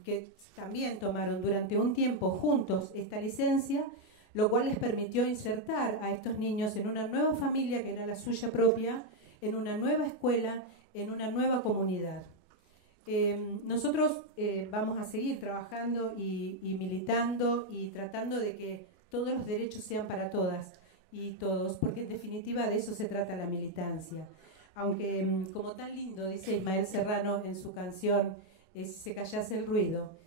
que también tomaron durante un tiempo juntos esta licencia, lo cual les permitió insertar a estos niños en una nueva familia que era la suya propia, en una nueva escuela en una nueva comunidad. Nosotros vamos a seguir trabajando y militando y tratando de que todos los derechos sean para todas y todos, porque en definitiva de eso se trata la militancia. Aunque, como tan lindo dice Ismael Serrano en su canción Si se callase el ruido,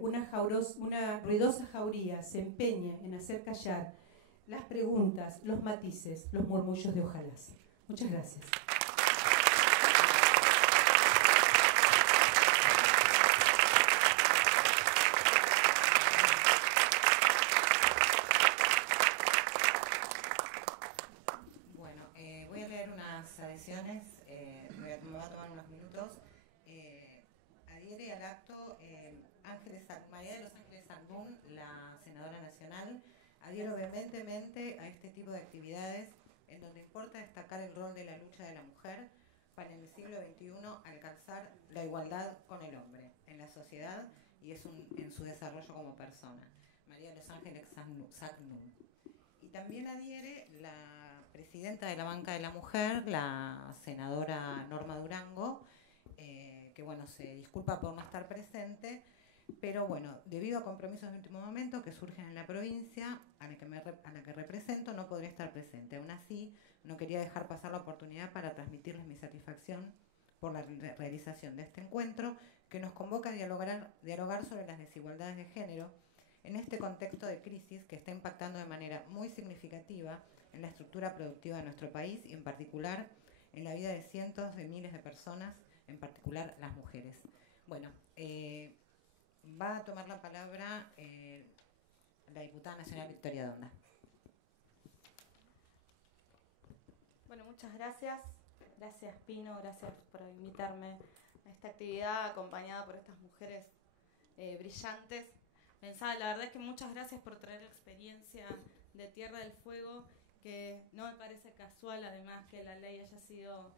una ruidosa jauría se empeña en hacer callar las preguntas, los matices, los murmullos de ojalás. Muchas gracias. Voy a leer unas adhesiones, me va a tomar unos minutos. Adhiere al acto María de los Ángeles Sandún, la senadora nacional. Adhiero vehementemente a este tipo de actividades en donde importa destacar el rol de la lucha de la mujer para en el siglo XXI alcanzar la igualdad con el hombre en la sociedad y en su desarrollo como persona. María de los Ángeles Sandún. Y también adhiere la presidenta de la Banca de la Mujer, la senadora Norma Durango, que bueno, se disculpa por no estar presente, pero bueno, debido a compromisos de último momento que surgen en la provincia a la que represento, no podré estar presente. Aún así, no quería dejar pasar la oportunidad para transmitirles mi satisfacción por la realización de este encuentro, que nos convoca a dialogar sobre las desigualdades de género en este contexto de crisis que está impactando de manera muy significativa en la estructura productiva de nuestro país y en particular en la vida de cientos de miles de personas, en particular las mujeres. Bueno, va a tomar la palabra la diputada nacional Victoria Donda. Bueno, muchas gracias. Gracias, Pino, gracias por invitarme a esta actividad acompañada por estas mujeres brillantes. Pensaba, la verdad es que muchas gracias por traer la experiencia de Tierra del Fuego, que no me parece casual, además, que la ley haya sido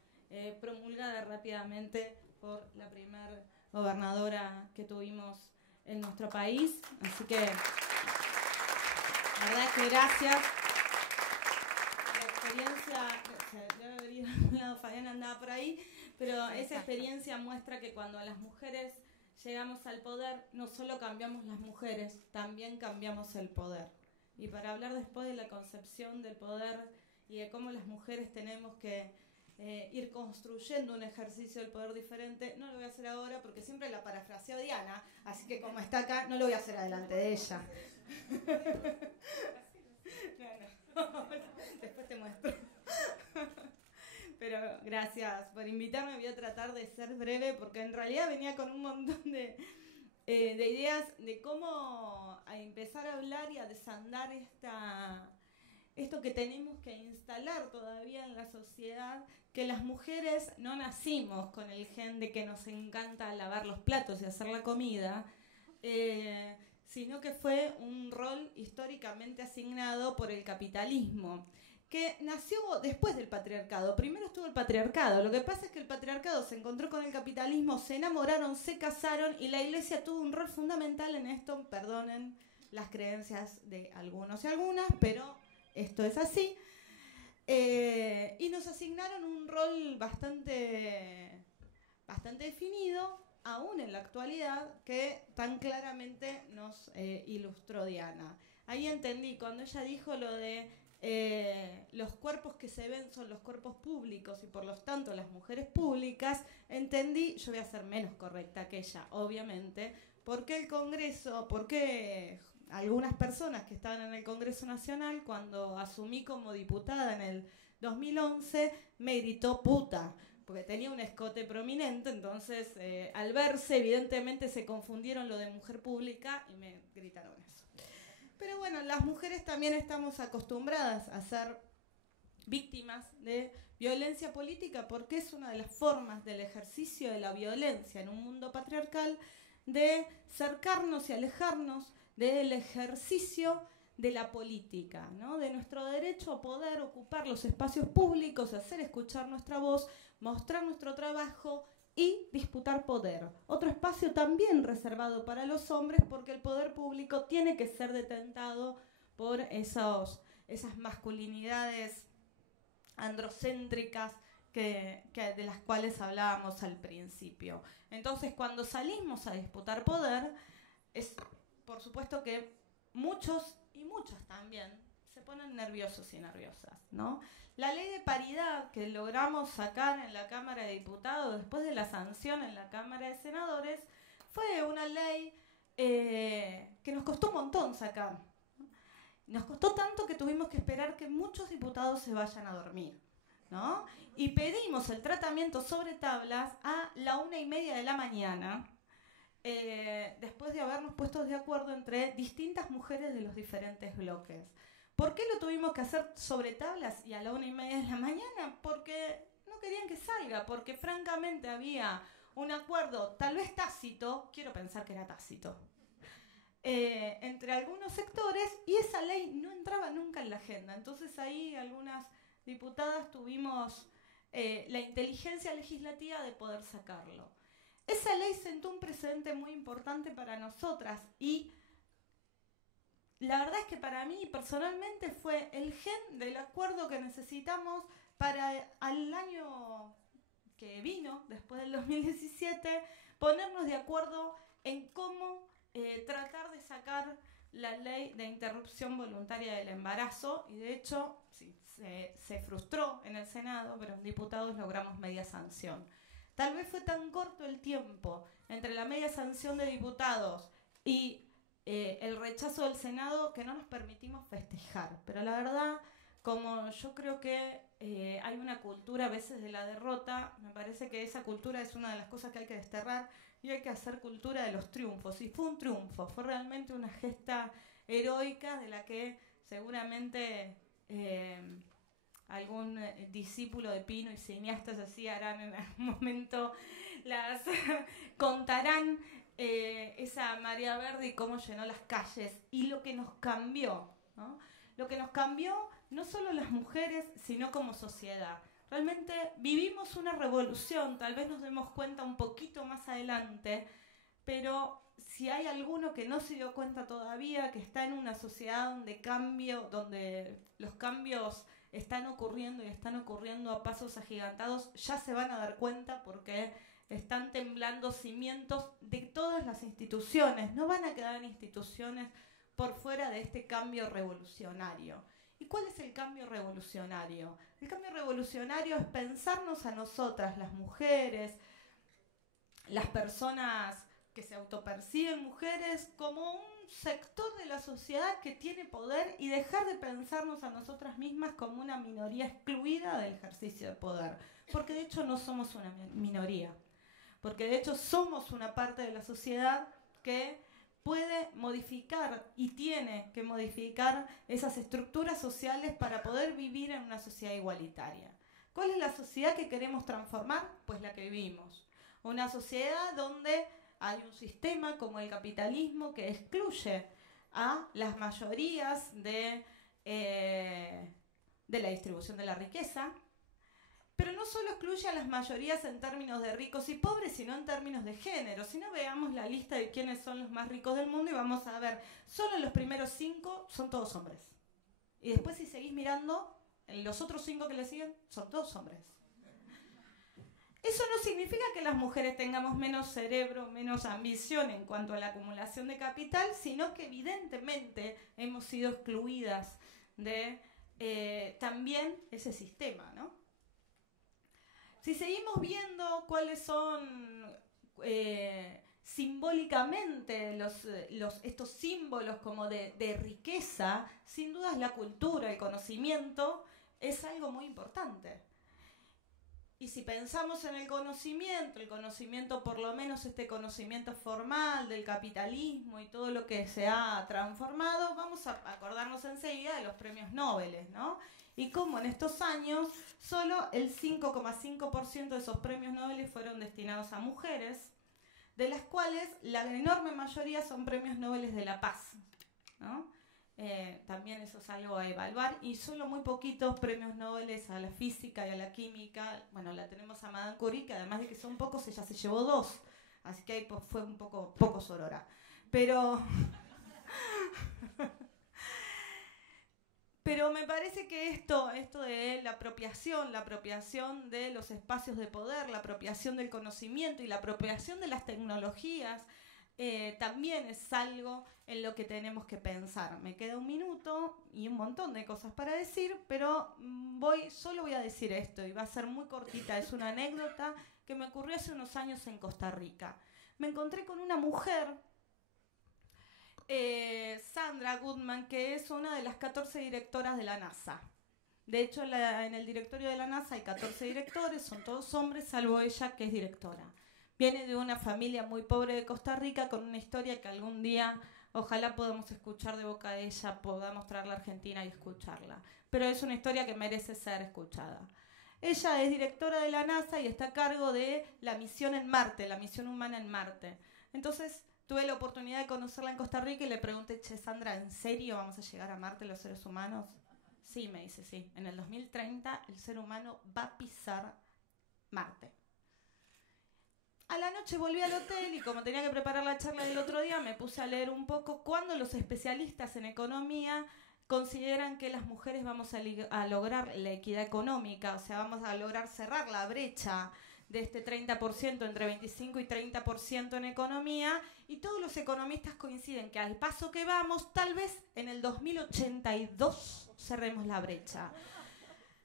promulgada rápidamente por la primer gobernadora que tuvimos en nuestro país. Así que, la verdad es que gracias. La experiencia, debe haber ido a un lado, Fabián andaba por ahí, pero esa experiencia muestra que cuando las mujeres llegamos al poder, no solo cambiamos las mujeres, también cambiamos el poder. Y para hablar después de la concepción del poder y de cómo las mujeres tenemos que ir construyendo un ejercicio del poder diferente, no lo voy a hacer ahora porque siempre la parafraseo a Diana, así que como está acá, no lo voy a hacer adelante de ella. No. Después te muestro. Pero gracias por invitarme, voy a tratar de ser breve porque en realidad venía con un montón de ideas de cómo empezar a hablar y a desandar esto que tenemos que instalar todavía en la sociedad, que las mujeres no nacimos con el gen de que nos encanta lavar los platos y hacer la comida, sino que fue un rol históricamente asignado por el capitalismo, que nació después del patriarcado. Primero estuvo el patriarcado. Lo que pasa es que el patriarcado se encontró con el capitalismo, se enamoraron, se casaron y la iglesia tuvo un rol fundamental en esto. Perdonen las creencias de algunos y algunas, pero esto es así. Y nos asignaron un rol bastante definido, aún en la actualidad, que tan claramente nos ilustró Diana. Ahí entendí, cuando ella dijo lo de los cuerpos que se ven son los cuerpos públicos y por lo tanto las mujeres públicas, entendí, yo voy a ser menos correcta que ella, obviamente, porque el Congreso, porque algunas personas que estaban en el Congreso Nacional, cuando asumí como diputada en el 2011, me gritó puta, porque tenía un escote prominente, entonces al verse evidentemente se confundieron lo de mujer pública y me gritaron eso. Pero bueno, las mujeres también estamos acostumbradas a ser víctimas de violencia política porque es una de las formas del ejercicio de la violencia en un mundo patriarcal de cercarnos y alejarnos del ejercicio de la política, ¿no? De nuestro derecho a poder ocupar los espacios públicos, hacer escuchar nuestra voz, mostrar nuestro trabajo y disputar poder. Otro espacio también reservado para los hombres porque el poder público tiene que ser detentado por esas masculinidades androcéntricas de las cuales hablábamos al principio. Entonces, cuando salimos a disputar poder, es por supuesto que muchos y muchas también se ponen nerviosos y nerviosas, ¿no? La ley de paridad que logramos sacar en la Cámara de Diputados después de la sanción en la Cámara de Senadores fue una ley que nos costó un montón sacar. Nos costó tanto que tuvimos que esperar que muchos diputados se vayan a dormir, ¿no? Y pedimos el tratamiento sobre tablas a la 1:30 de la mañana, después de habernos puesto de acuerdo entre distintas mujeres de los diferentes bloques. ¿Por qué lo tuvimos que hacer sobre tablas y a la 1:30 de la mañana? Porque no querían que salga, porque francamente había un acuerdo, tal vez tácito, quiero pensar que era tácito, entre algunos sectores, y esa ley no entraba nunca en la agenda. Entonces ahí algunas diputadas tuvimos la inteligencia legislativa de poder sacarlo. Esa ley sentó un precedente muy importante para nosotras y la verdad es que para mí personalmente fue el gen del acuerdo que necesitamos para al año que vino, después del 2017, ponernos de acuerdo en cómo tratar de sacar la ley de interrupción voluntaria del embarazo, y de hecho sí, se frustró en el Senado, pero en diputados logramos media sanción. Tal vez fue tan corto el tiempo entre la media sanción de diputados y el rechazo del Senado que no nos permitimos festejar. Pero la verdad, como yo creo que hay una cultura a veces de la derrota, me parece que esa cultura es una de las cosas que hay que desterrar y hay que hacer cultura de los triunfos. Y fue un triunfo, fue realmente una gesta heroica de la que seguramente algún discípulo de Pino y cineastas así harán en algún momento, contarán esa María Verde y cómo llenó las calles y lo que nos cambió, ¿no? Lo que nos cambió no solo las mujeres, sino como sociedad. Realmente vivimos una revolución, tal vez nos demos cuenta un poquito más adelante, pero si hay alguno que no se dio cuenta todavía, que está en una sociedad donde los cambios están ocurriendo y están ocurriendo a pasos agigantados, ya se van a dar cuenta porque están temblando cimientos de todas las instituciones. No van a quedar instituciones por fuera de este cambio revolucionario. ¿Y cuál es el cambio revolucionario? El cambio revolucionario es pensarnos a nosotras, las mujeres, las personas que se autoperciben mujeres, como un sector de la sociedad que tiene poder y dejar de pensarnos a nosotras mismas como una minoría excluida del ejercicio de poder. Porque de hecho no somos una minoría. Porque de hecho somos una parte de la sociedad que puede modificar y tiene que modificar esas estructuras sociales para poder vivir en una sociedad igualitaria. ¿Cuál es la sociedad que queremos transformar? Pues la que vivimos. Una sociedad donde hay un sistema como el capitalismo que excluye a las mayorías de la distribución de la riqueza, pero no solo excluye a las mayorías en términos de ricos y pobres, sino en términos de género. Si no, veamos la lista de quiénes son los más ricos del mundo y vamos a ver, solo los primeros 5 son todos hombres. Y después si seguís mirando, los otros 5 que le siguen son todos hombres. Eso no significa que las mujeres tengamos menos cerebro, menos ambición en cuanto a la acumulación de capital, sino que evidentemente hemos sido excluidas de también ese sistema, ¿no? Si seguimos viendo cuáles son simbólicamente estos símbolos como de riqueza, sin duda la cultura, el conocimiento, es algo muy importante. Y si pensamos en el conocimiento por lo menos este conocimiento formal del capitalismo y todo lo que se ha transformado, vamos a acordarnos enseguida de los premios Nobel, ¿no? Y cómo en estos años solo el 5,5% de esos premios Nobel fueron destinados a mujeres, de las cuales la enorme mayoría son premios Nobel de la paz, ¿no? También eso es algo a evaluar, y solo muy poquitos premios Nobel a la física y a la química. Bueno, la tenemos a Madame Curie, que además de que son pocos, ella se llevó 2, así que ahí fue un poco sorora. Pero Pero me parece que esto de la apropiación de los espacios de poder, la apropiación del conocimiento y la apropiación de las tecnologías, también es algo en lo que tenemos que pensar. Me queda un minuto y un montón de cosas para decir, pero solo voy a decir esto y va a ser muy cortita. Es una anécdota que me ocurrió hace unos años en Costa Rica. Me encontré con una mujer, Sandra Goodman, que es una de las 14 directoras de la NASA. De hecho, en el directorio de la NASA hay 14 directores, son todos hombres, salvo ella, que es directora. Viene de una familia muy pobre de Costa Rica, con una historia que algún día ojalá podamos escuchar de boca de ella, podamos traerla a Argentina y escucharla. Pero es una historia que merece ser escuchada. Ella es directora de la NASA y está a cargo de la misión en Marte, la misión humana en Marte. Entonces, tuve la oportunidad de conocerla en Costa Rica y le pregunté, che, Sandra, ¿en serio vamos a llegar a Marte los seres humanos? Sí, me dice, sí. En el 2030 el ser humano va a pisar Marte. A la noche volví al hotel y como tenía que preparar la charla del otro día, me puse a leer un poco cuando los especialistas en economía consideran que las mujeres vamos a lograr la equidad económica, o sea, vamos a lograr cerrar la brecha de este 30%, entre 25 y 30% en economía, y todos los economistas coinciden que al paso que vamos, tal vez en el 2082 cerremos la brecha.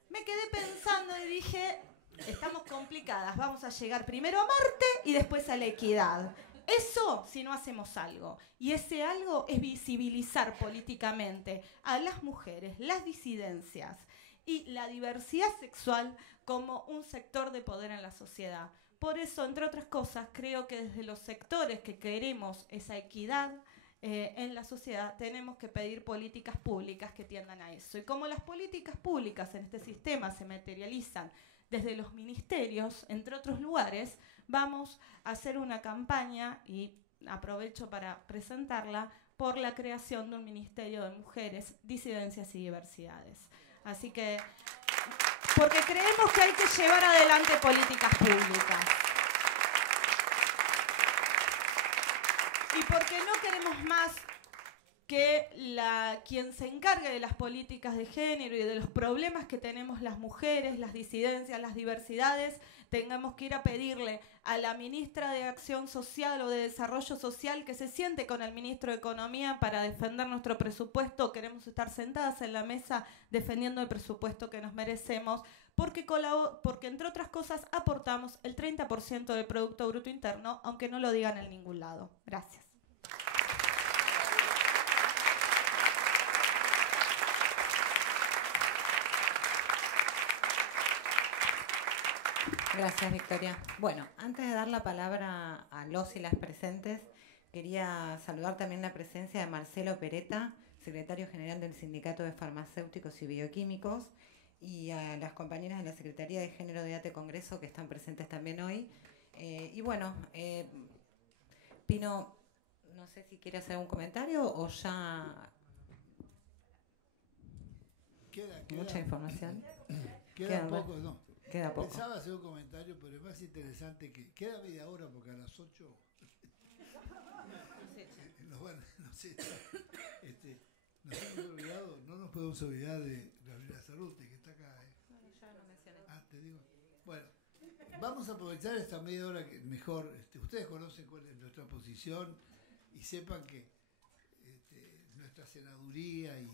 Me quedé pensando y dije, estamos complicadas, vamos a llegar primero a Marte y después a la equidad. Eso si no hacemos algo. Y ese algo es visibilizar políticamente a las mujeres, las disidencias y la diversidad sexual como un sector de poder en la sociedad. Por eso, entre otras cosas, creo que desde los sectores que queremos esa equidad en la sociedad, tenemos que pedir políticas públicas que tiendan a eso. Y como las políticas públicas en este sistema se materializan desde los ministerios, entre otros lugares, vamos a hacer una campaña, y aprovecho para presentarla, por la creación de un Ministerio de Mujeres, Disidencias y Diversidades. Así que, porque creemos que hay que llevar adelante políticas públicas. Y porque no queremos más que quien se encargue de las políticas de género y de los problemas que tenemos las mujeres, las disidencias, las diversidades, tengamos que ir a pedirle a la ministra de Acción Social o de Desarrollo Social que se siente con el ministro de Economía para defender nuestro presupuesto. Queremos estar sentadas en la mesa defendiendo el presupuesto que nos merecemos, porque entre otras cosas aportamos el 30% del Producto Bruto Interno, aunque no lo digan en ningún lado. Gracias. Gracias, Victoria. Bueno, antes de dar la palabra a los y las presentes, quería saludar también la presencia de Marcelo Peretta, secretario general del Sindicato de Farmacéuticos y Bioquímicos, y a las compañeras de la Secretaría de Género de ATE Congreso que están presentes también hoy. Y bueno, Pino, no sé si quiere hacer un comentario o ya... Mucha información. Queda poco, no. Queda poco. Pensaba hacer un comentario, pero es más interesante que... Queda media hora porque a las 8... no sé. Nos hemos olvidado, no nos podemos olvidar de Gabriela Cerruti, que está acá. Ya lo mencioné. Te digo. Bueno, vamos a aprovechar esta media hora que mejor. Ustedes conocen cuál es nuestra posición y sepan que nuestra senaduría y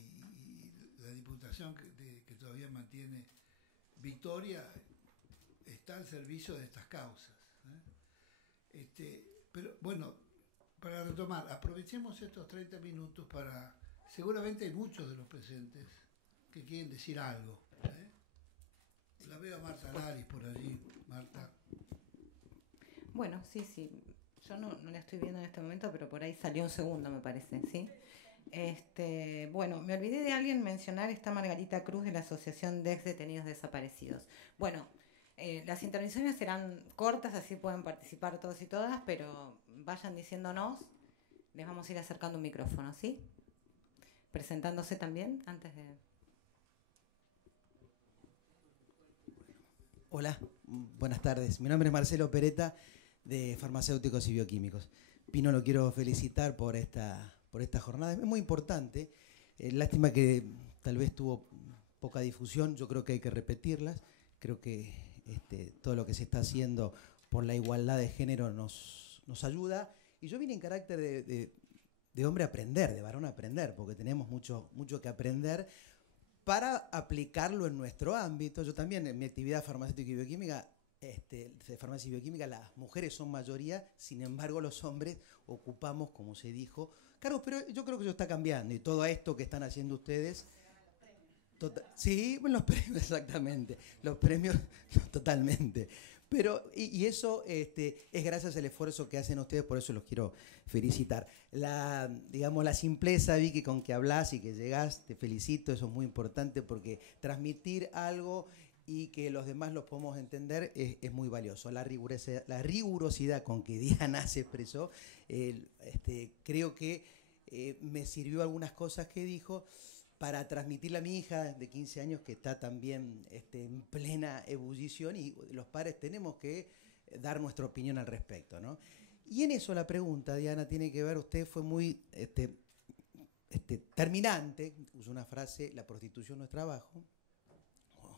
la diputación que todavía mantiene Victoria está al servicio de estas causas. Pero bueno, para retomar, aprovechemos estos 30 minutos para... Seguramente hay muchos de los presentes que quieren decir algo. La veo a Marta Laris por allí. Marta. Bueno, sí. Yo no la estoy viendo en este momento, pero por ahí salió un segundo, me parece, ¿sí? Bueno, me olvidé de alguien mencionar, está Margarita Cruz de la Asociación de Ex Detenidos Desaparecidos. Bueno, las intervenciones serán cortas, así pueden participar todos y todas, pero vayan diciéndonos, les vamos a ir acercando un micrófono, ¿sí? Presentándose también, antes de... Hola, buenas tardes. Mi nombre es Marcelo Peretta, de Farmacéuticos y Bioquímicos. Pino, lo quiero felicitar por esta jornada, es muy importante. Lástima que tal vez tuvo poca difusión, yo creo que hay que repetirlas, creo que todo lo que se está haciendo por la igualdad de género nos ayuda, y yo vine en carácter de hombre a aprender, de varón a aprender, porque tenemos mucho que aprender para aplicarlo en nuestro ámbito. Yo también, en mi actividad farmacéutica y bioquímica, de farmacia y bioquímica, las mujeres son mayoría, sin embargo los hombres ocupamos, como se dijo, cargos, pero yo creo que eso está cambiando, y todo esto que están haciendo ustedes... Sí, bueno, los premios, exactamente, los premios totalmente. Pero, y eso es gracias al esfuerzo que hacen ustedes, por eso los quiero felicitar. Digamos, la simpleza, Vicky, con que hablas y que llegás, te felicito, eso es muy importante, porque transmitir algo y que los demás lo podamos entender es muy valioso. La rigurosidad con que Diana se expresó, creo que me sirvió algunas cosas que dijo para transmitirle a mi hija de 15 años, que está también en plena ebullición, y los padres tenemos que dar nuestra opinión al respecto, ¿no? Y en eso la pregunta, Diana, tiene que ver, usted fue muy terminante, usó una frase, la prostitución no es trabajo.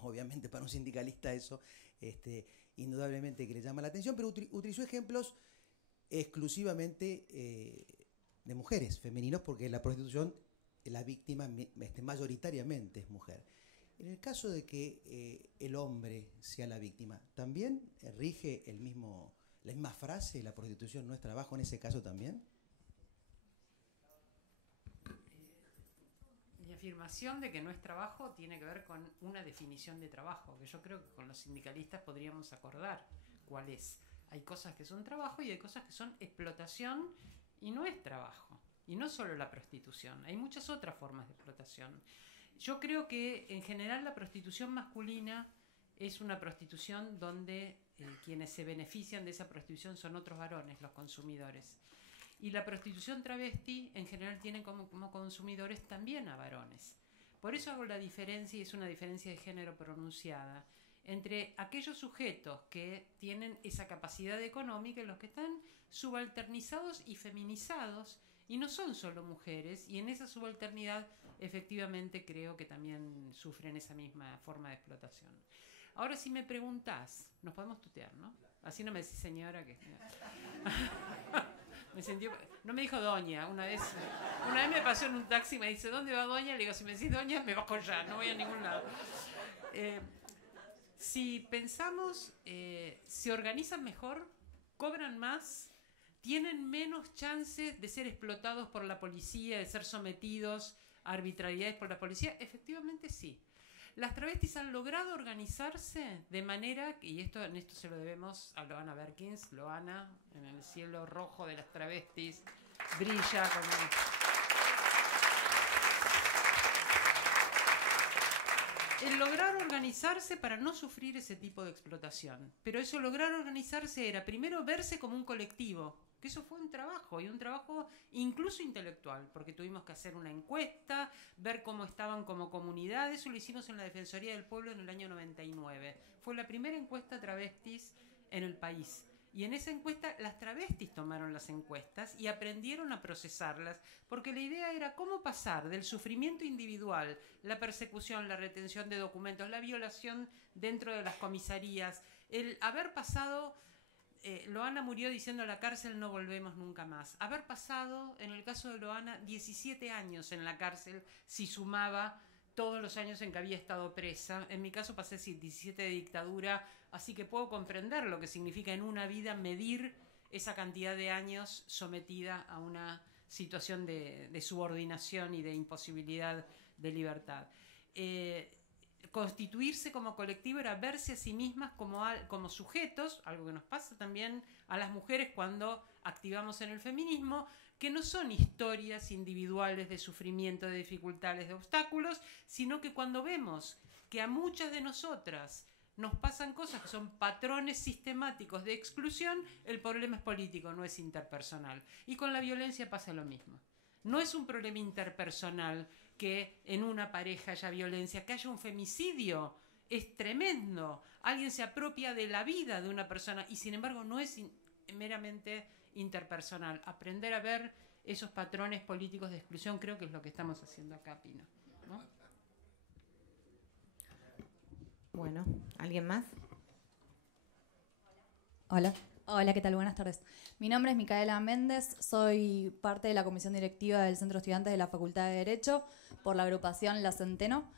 Obviamente para un sindicalista eso indudablemente que le llama la atención, pero utilizó ejemplos exclusivamente de mujeres, femeninos, porque la prostitución, la víctima mayoritariamente es mujer. En el caso de que el hombre sea la víctima, ¿también rige la misma frase, la prostitución no es trabajo, en ese caso también? Mi afirmación de que no es trabajo tiene que ver con una definición de trabajo, que yo creo que con los sindicalistas podríamos acordar cuál es. Hay cosas que son trabajo y hay cosas que son explotación, y no es trabajo. Y no solo la prostitución, hay muchas otras formas de explotación. Yo creo que en general la prostitución masculina es una prostitución donde quienes se benefician de esa prostitución son otros varones, los consumidores. Y la prostitución travesti en general tiene como consumidores también a varones. Por eso hago la diferencia, y es una diferencia de género pronunciada, entre aquellos sujetos que tienen esa capacidad económica y los que están subalternizados y feminizados, y no son solo mujeres, y en esa subalternidad efectivamente creo que también sufren esa misma forma de explotación. Ahora, si me preguntás, nos podemos tutear, ¿no? Así no me decís señora que... No me dijo doña, una vez me pasó en un taxi y me dice, ¿dónde va doña? Le digo, si me decís doña, me bajo ya, no voy a ningún lado. Si pensamos, se organizan mejor, cobran más, tienen menos chances de ser explotados por la policía, de ser sometidos a arbitrariedades por la policía, efectivamente sí. Las travestis han logrado organizarse de manera, y en esto se lo debemos a Loana Berkins. Loana, en el cielo rojo de las travestis, brilla como... El lograr organizarse para no sufrir ese tipo de explotación. Pero eso, lograr organizarse, era primero verse como un colectivo, que eso fue un trabajo, y un trabajo incluso intelectual, porque tuvimos que hacer una encuesta, ver cómo estaban como comunidad. Eso lo hicimos en la Defensoría del Pueblo en el año 99. Fue la primera encuesta travestis en el país. Y en esa encuesta las travestis tomaron las encuestas y aprendieron a procesarlas, porque la idea era cómo pasar del sufrimiento individual, la persecución, la retención de documentos, la violación dentro de las comisarías, el haber pasado... Loana murió diciendo: a la cárcel no volvemos nunca más. Haber pasado, en el caso de Loana, 17 años en la cárcel, si sumaba todos los años en que había estado presa. En mi caso pasé 17 de dictadura, así que puedo comprender lo que significa en una vida medir esa cantidad de años sometida a una situación de subordinación y de imposibilidad de libertad. Constituirse como colectivo era verse a sí mismas como sujetos, algo que nos pasa también a las mujeres cuando activamos en el feminismo, que no son historias individuales de sufrimiento, de dificultades, de obstáculos, sino que cuando vemos que a muchas de nosotras nos pasan cosas que son patrones sistemáticos de exclusión, el problema es político, no es interpersonal. Y con la violencia pasa lo mismo. No es un problema interpersonal que en una pareja haya violencia, que haya un femicidio, es tremendo. Alguien se apropia de la vida de una persona y sin embargo no es meramente interpersonal. Aprender a ver esos patrones políticos de exclusión. Creo que es lo que estamos haciendo acá, Pino, ¿no? Bueno, ¿alguien más? Hola. Hola, ¿qué tal? Buenas tardes. Mi nombre es Micaela Méndez, soy parte de la comisión directiva del Centro de Estudiantes de la Facultad de Derecho por la agrupación La Centeno.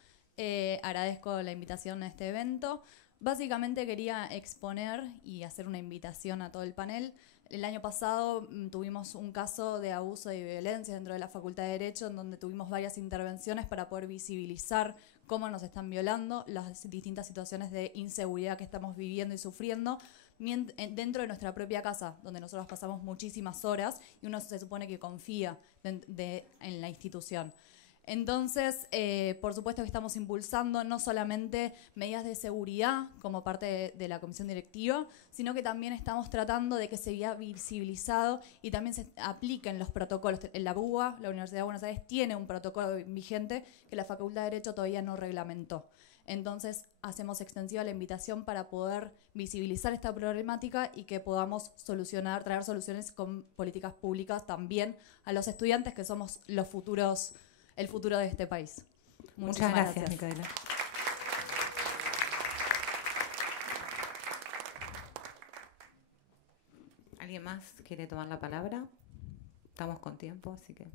Agradezco la invitación a este evento. Básicamente quería exponer y hacer una invitación a todo el panel. El año pasado tuvimos un caso de abuso y violencia dentro de la Facultad de Derecho, en donde tuvimos varias intervenciones para poder visibilizar cómo nos están violando, las distintas situaciones de inseguridad que estamos viviendo y sufriendo dentro de nuestra propia casa, donde nosotros pasamos muchísimas horas y uno se supone que confía en la institución. Entonces, por supuesto que estamos impulsando no solamente medidas de seguridad como parte de la comisión directiva, sino que también estamos tratando de que se vea visibilizado y también se apliquen los protocolos. La UBA, la Universidad de Buenos Aires, tiene un protocolo vigente que la Facultad de Derecho todavía no reglamentó. Entonces, hacemos extensiva la invitación para poder visibilizar esta problemática y que podamos traer soluciones con políticas públicas también a los estudiantes, que somos el futuro de este país. Muchas gracias, Micaela. ¿Alguien más quiere tomar la palabra? Estamos con tiempo, así que...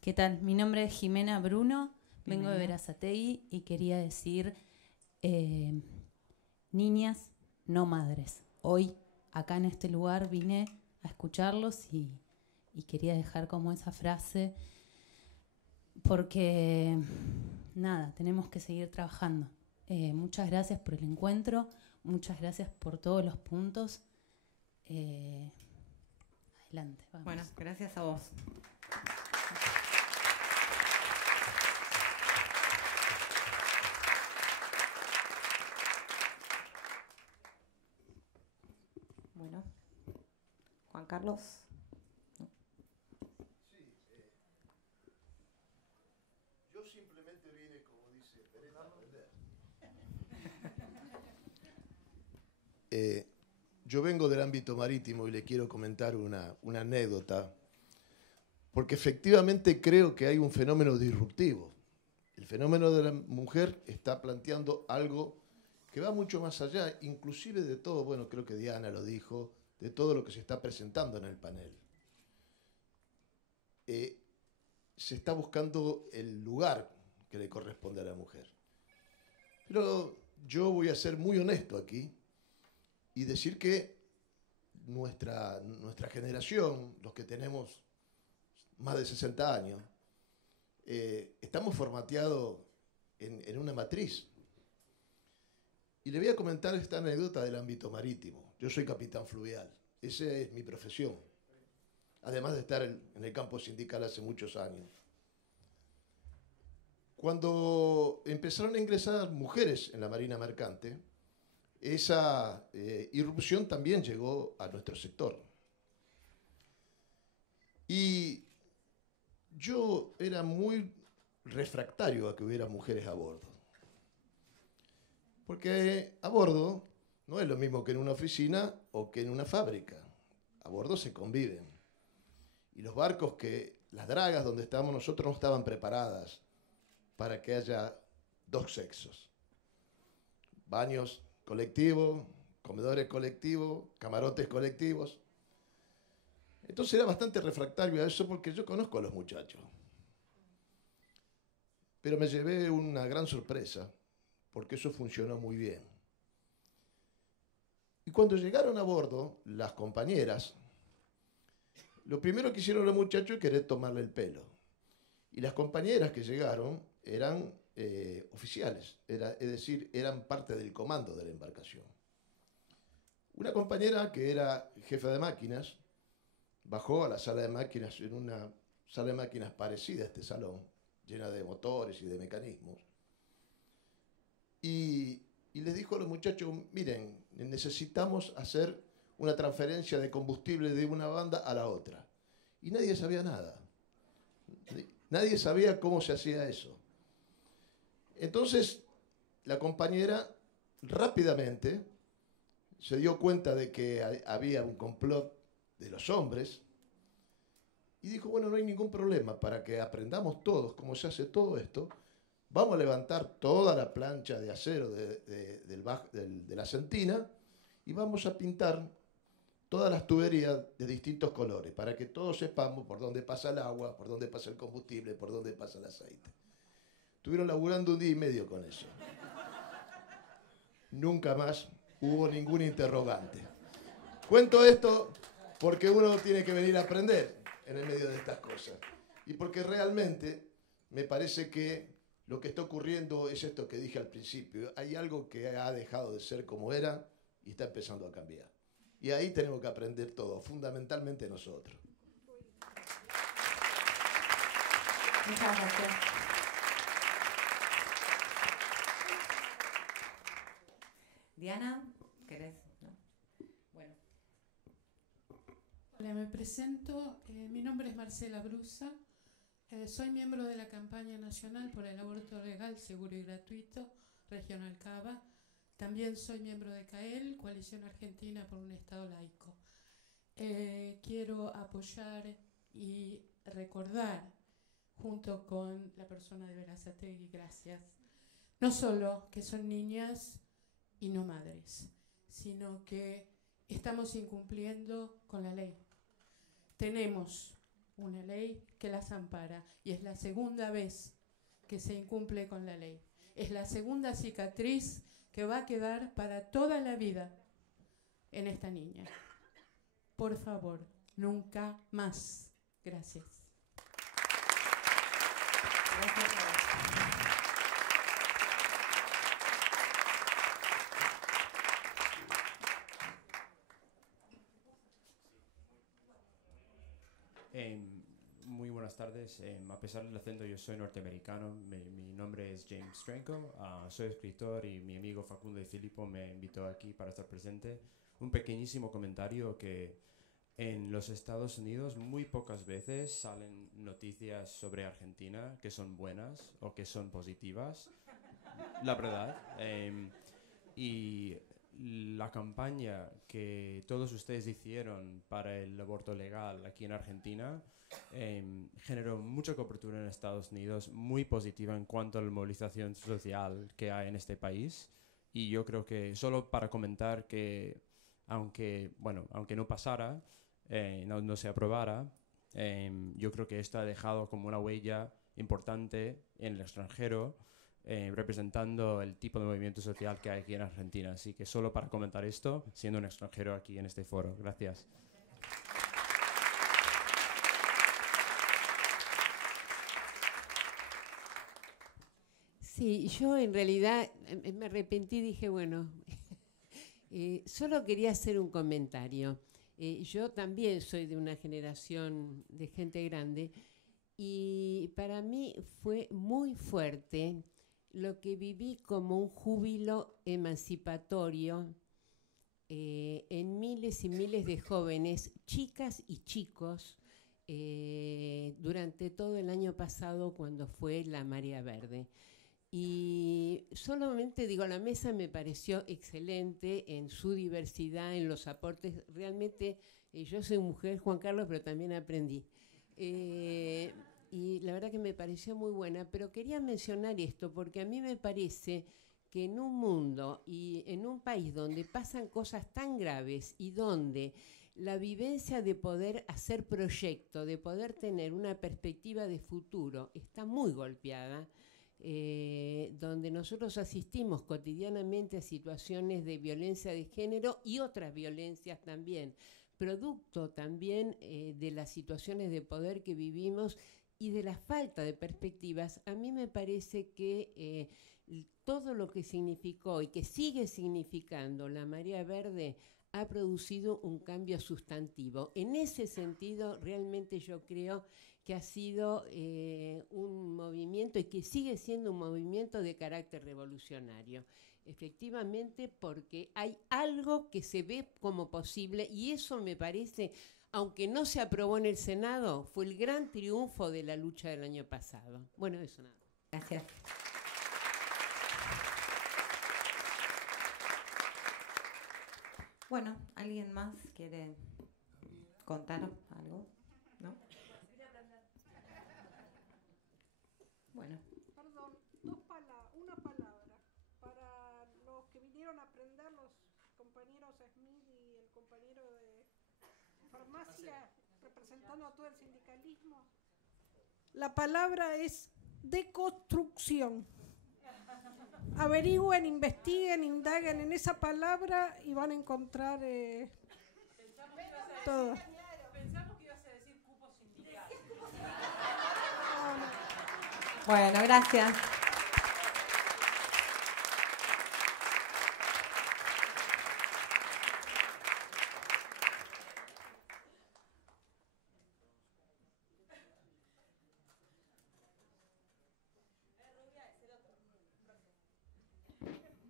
¿Qué tal? Mi nombre es Jimena Bruno, vengo de Berazategui y quería decir niñas, no madres. Hoy, acá en este lugar, vine a escucharlos y quería dejar como esa frase porque, nada, tenemos que seguir trabajando. Muchas gracias por el encuentro, muchas gracias por todos los puntos. Adelante, vamos. Bueno, gracias a vos. Bueno, Juan Carlos. Sí, yo simplemente vine, como dice Pereza, a aprender. Yo vengo del ámbito marítimo y le quiero comentar una anécdota, porque efectivamente creo que hay un fenómeno disruptivo. El fenómeno de la mujer está planteando algo que va mucho más allá, inclusive de todo, bueno, creo que Diana lo dijo, de todo lo que se está presentando en el panel. Se está buscando el lugar que le corresponde a la mujer. Pero yo voy a ser muy honesto aquí y decir que nuestra generación, los que tenemos más de 60 años, estamos formateados en una matriz. Y le voy a comentar esta anécdota del ámbito marítimo. Yo soy capitán fluvial, esa es mi profesión, además de estar en el campo sindical hace muchos años. Cuando empezaron a ingresar mujeres en la marina mercante, esa irrupción también llegó a nuestro sector. Y yo era muy refractario a que hubiera mujeres a bordo. Porque a bordo no es lo mismo que en una oficina o que en una fábrica. A bordo se conviven. Y los barcos las dragas donde estábamos nosotros no estaban preparadas para que haya dos sexos. Baños colectivos, comedores colectivos, camarotes colectivos. Entonces era bastante refractario a eso porque yo conozco a los muchachos. Pero me llevé una gran sorpresa, porque eso funcionó muy bien. Y cuando llegaron a bordo, las compañeras, lo primero que hicieron los muchachos es querer tomarle el pelo. Y las compañeras que llegaron eran oficiales, es decir, eran parte del comando de la embarcación. Una compañera que era jefa de máquinas, bajó a la sala de máquinas, en una sala de máquinas parecida a este salón, llena de motores y de mecanismos, y les dijo a los muchachos, miren, necesitamos hacer una transferencia de combustible de una banda a la otra. Y nadie sabía nada. Nadie sabía cómo se hacía eso. Entonces, la compañera rápidamente se dio cuenta de que había un complot de los hombres y dijo, bueno, no hay ningún problema, para que aprendamos todos cómo se hace todo esto, vamos a levantar toda la plancha de acero de la sentina y vamos a pintar todas las tuberías de distintos colores, para que todos sepamos por dónde pasa el agua, por dónde pasa el combustible, por dónde pasa el aceite. Estuvieron laburando 1 día y medio con eso. Nunca más hubo ningún interrogante. Cuento esto porque uno tiene que venir a aprender en el medio de estas cosas. Y porque realmente me parece que lo que está ocurriendo es esto que dije al principio. Hay algo que ha dejado de ser como era y está empezando a cambiar. Y ahí tenemos que aprender todo, fundamentalmente nosotros. Muchas gracias. Diana, ¿querés? ¿No? Bueno. Hola, me presento. Mi nombre es Marcela Brusa. Soy miembro de la campaña nacional por el aborto legal, seguro y gratuito, Regional Cava. También soy miembro de CAEL, Coalición Argentina por un Estado Laico. Quiero apoyar y recordar, junto con la persona de Berazategui, gracias, no solo que son niñas y no madres, sino que estamos incumpliendo con la ley. Tenemos una ley que las ampara y es la segunda vez que se incumple con la ley. Es la segunda cicatriz que va a quedar para toda la vida en esta niña. Por favor, nunca más. Gracias. Muy buenas tardes. A pesar del acento, yo soy norteamericano. Mi nombre es James Stranko. Soy escritor y mi amigo Facundo de Filippo me invitó aquí para estar presente. Un pequeñísimo comentario que en los Estados Unidos muy pocas veces salen noticias sobre Argentina que son buenas o que son positivas. La verdad. Y la campaña que todos ustedes hicieron para el aborto legal aquí en Argentina generó mucha cobertura en Estados Unidos, muy positiva en cuanto a la movilización social que hay en este país. Y yo creo que solo para comentar que aunque no pasara, no se aprobara, yo creo que esto ha dejado como una huella importante en el extranjero, representando el tipo de movimiento social que hay aquí en Argentina. Así que solo para comentar esto, siendo un extranjero aquí en este foro. Gracias. Sí, yo en realidad me arrepentí y dije, bueno, solo quería hacer un comentario. Yo también soy de una generación de gente grande y para mí fue muy fuerte lo que viví como un júbilo emancipatorio en miles y miles de jóvenes, chicas y chicos, durante todo el año pasado cuando fue la Marea Verde. Y solamente digo, la mesa me pareció excelente en su diversidad, en los aportes. Realmente, yo soy mujer, Juan Carlos, pero también aprendí. Y la verdad que me pareció muy buena, pero quería mencionar esto porque a mí me parece que en un mundo y en un país donde pasan cosas tan graves y donde la vivencia de poder hacer proyecto, de poder tener una perspectiva de futuro, está muy golpeada, donde nosotros asistimos cotidianamente a situaciones de violencia de género y otras violencias también, producto también de las situaciones de poder que vivimos y de la falta de perspectivas. A mí me parece que todo lo que significó y que sigue significando la Marea Verde ha producido un cambio sustantivo. En ese sentido, realmente yo creo que ha sido un movimiento y que sigue siendo un movimiento de carácter revolucionario. Efectivamente, porque hay algo que se ve como posible y eso me parece, aunque no se aprobó en el Senado, fue el gran triunfo de la lucha del año pasado. Bueno, eso nada. Gracias. Bueno, ¿alguien más quiere contar algo? ¿No? Bueno. Perdón, una palabra. Para los que vinieron a aprender, los compañeros Smith y el compañero de farmacia, representando a todo el sindicalismo, la palabra es deconstrucción. Averigüen, investiguen, indaguen en esa palabra y van a encontrar todo. Pensamos que ibas a decir cupo sindical. Bueno, gracias.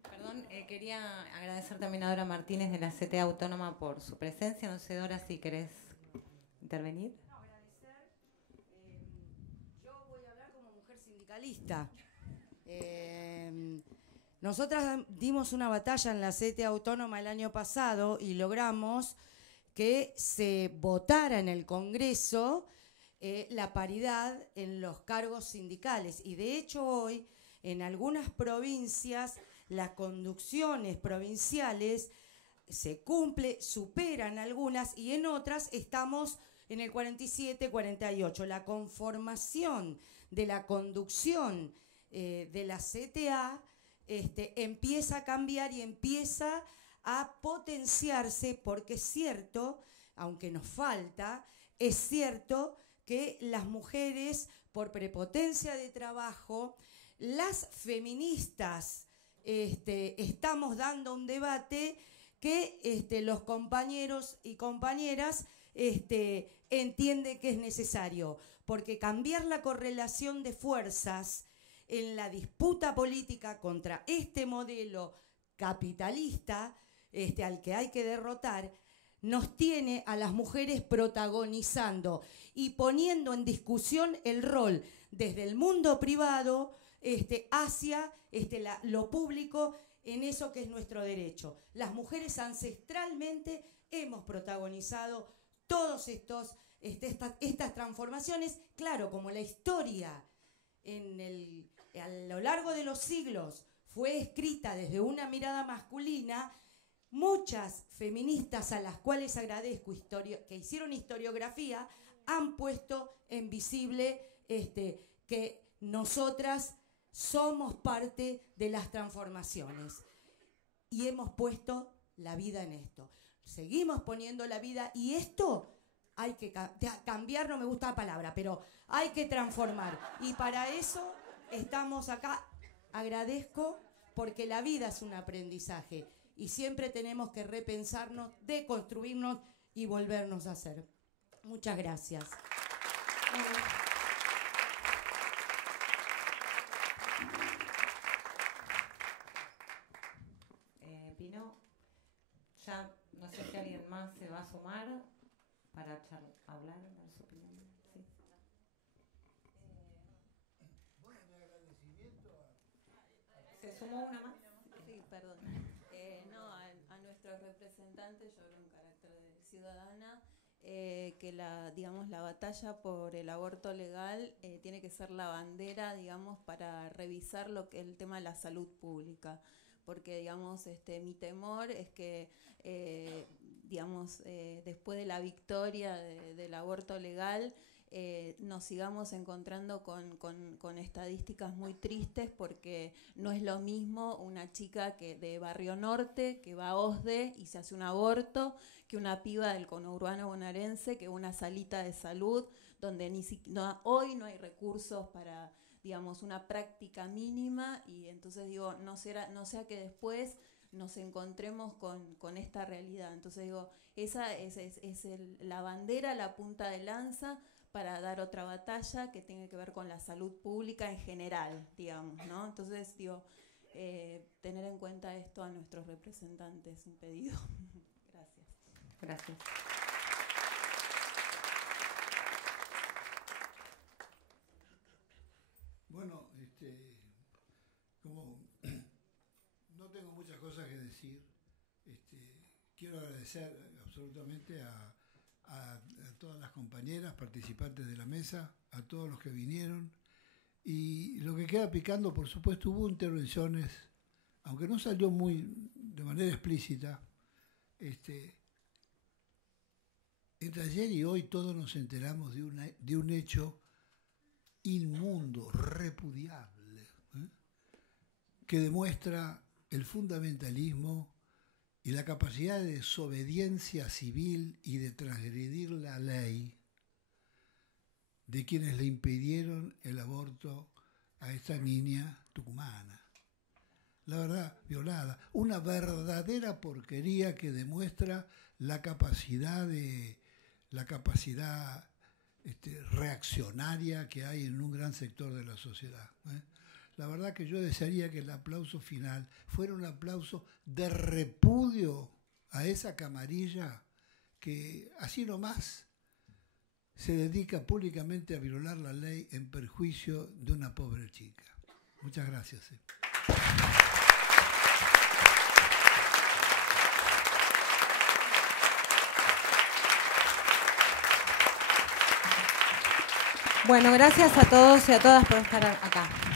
Perdón, quería agradecer también a Dora Martínez de la CTA Autónoma por su presencia. No sé, Dora, si querés intervenir. No, agradecer. Yo voy a hablar como mujer sindicalista. Nosotras dimos una batalla en la CTA Autónoma el año pasado y logramos que se votara en el Congreso la paridad en los cargos sindicales. Y de hecho hoy, en algunas provincias, las conducciones provinciales se cumple, superan algunas, y en otras estamos en el 47, 48. La conformación de la conducción de la CTA empieza a cambiar y empieza a potenciarse, porque es cierto, aunque nos falta, es cierto que las mujeres, por prepotencia de trabajo, las feministas, estamos dando un debate que los compañeros y compañeras entienden que es necesario, porque cambiar la correlación de fuerzas en la disputa política contra este modelo capitalista al que hay que derrotar, nos tiene a las mujeres protagonizando y poniendo en discusión el rol desde el mundo privado hacia lo público en eso que es nuestro derecho. Las mujeres ancestralmente hemos protagonizado todos estas transformaciones, claro, como la historia a lo largo de los siglos fue escrita desde una mirada masculina. Muchas feministas a las cuales agradezco que hicieron historiografía han puesto en visible que nosotras somos parte de las transformaciones y hemos puesto la vida en esto. Seguimos poniendo la vida y esto hay que cambiar, no me gusta la palabra, pero hay que transformar. Y para eso estamos acá. Agradezco porque la vida es un aprendizaje y siempre tenemos que repensarnos, deconstruirnos y volvernos a hacer. Muchas gracias. Pino, ya no sé si alguien más se va a sumar para hablar, dar su opinión. Sí. ¿Se sumó una más? Sí, perdón. No, a nuestros representantes, yo en carácter de ciudadana, que la batalla por el aborto legal tiene que ser la bandera, para revisar el tema de la salud pública. Porque, mi temor es que, después de la victoria del aborto legal, nos sigamos encontrando con estadísticas muy tristes, porque no es lo mismo una chica de Barrio Norte que va a OSDE y se hace un aborto que una piba del conurbano bonaerense, que una salita de salud donde hoy no hay recursos para una práctica mínima, y entonces no sea que después nos encontremos con esta realidad. Entonces esa es la bandera, la punta de lanza para dar otra batalla que tiene que ver con la salud pública en general, ¿no? Entonces tener en cuenta esto a nuestros representantes, un pedido. Gracias. Gracias. Bueno, como no tengo muchas cosas que decir, quiero agradecer absolutamente a todas las compañeras participantes de la mesa, a todos los que vinieron. Y lo que queda picando, por supuesto, hubo intervenciones, aunque no salió muy de manera explícita, entre ayer y hoy todos nos enteramos de un hecho inmundo, repudiable, que demuestra el fundamentalismo y la capacidad de desobediencia civil y de transgredir la ley de quienes le impidieron el aborto a esta niña tucumana. La verdad, violada. Una verdadera porquería que demuestra la capacidad reaccionaria que hay en un gran sector de la sociedad. La verdad que yo desearía que el aplauso final fuera un aplauso de repudio a esa camarilla que así nomás se dedica públicamente a violar la ley en perjuicio de una pobre chica. Muchas gracias. Bueno, gracias a todos y a todas por estar acá.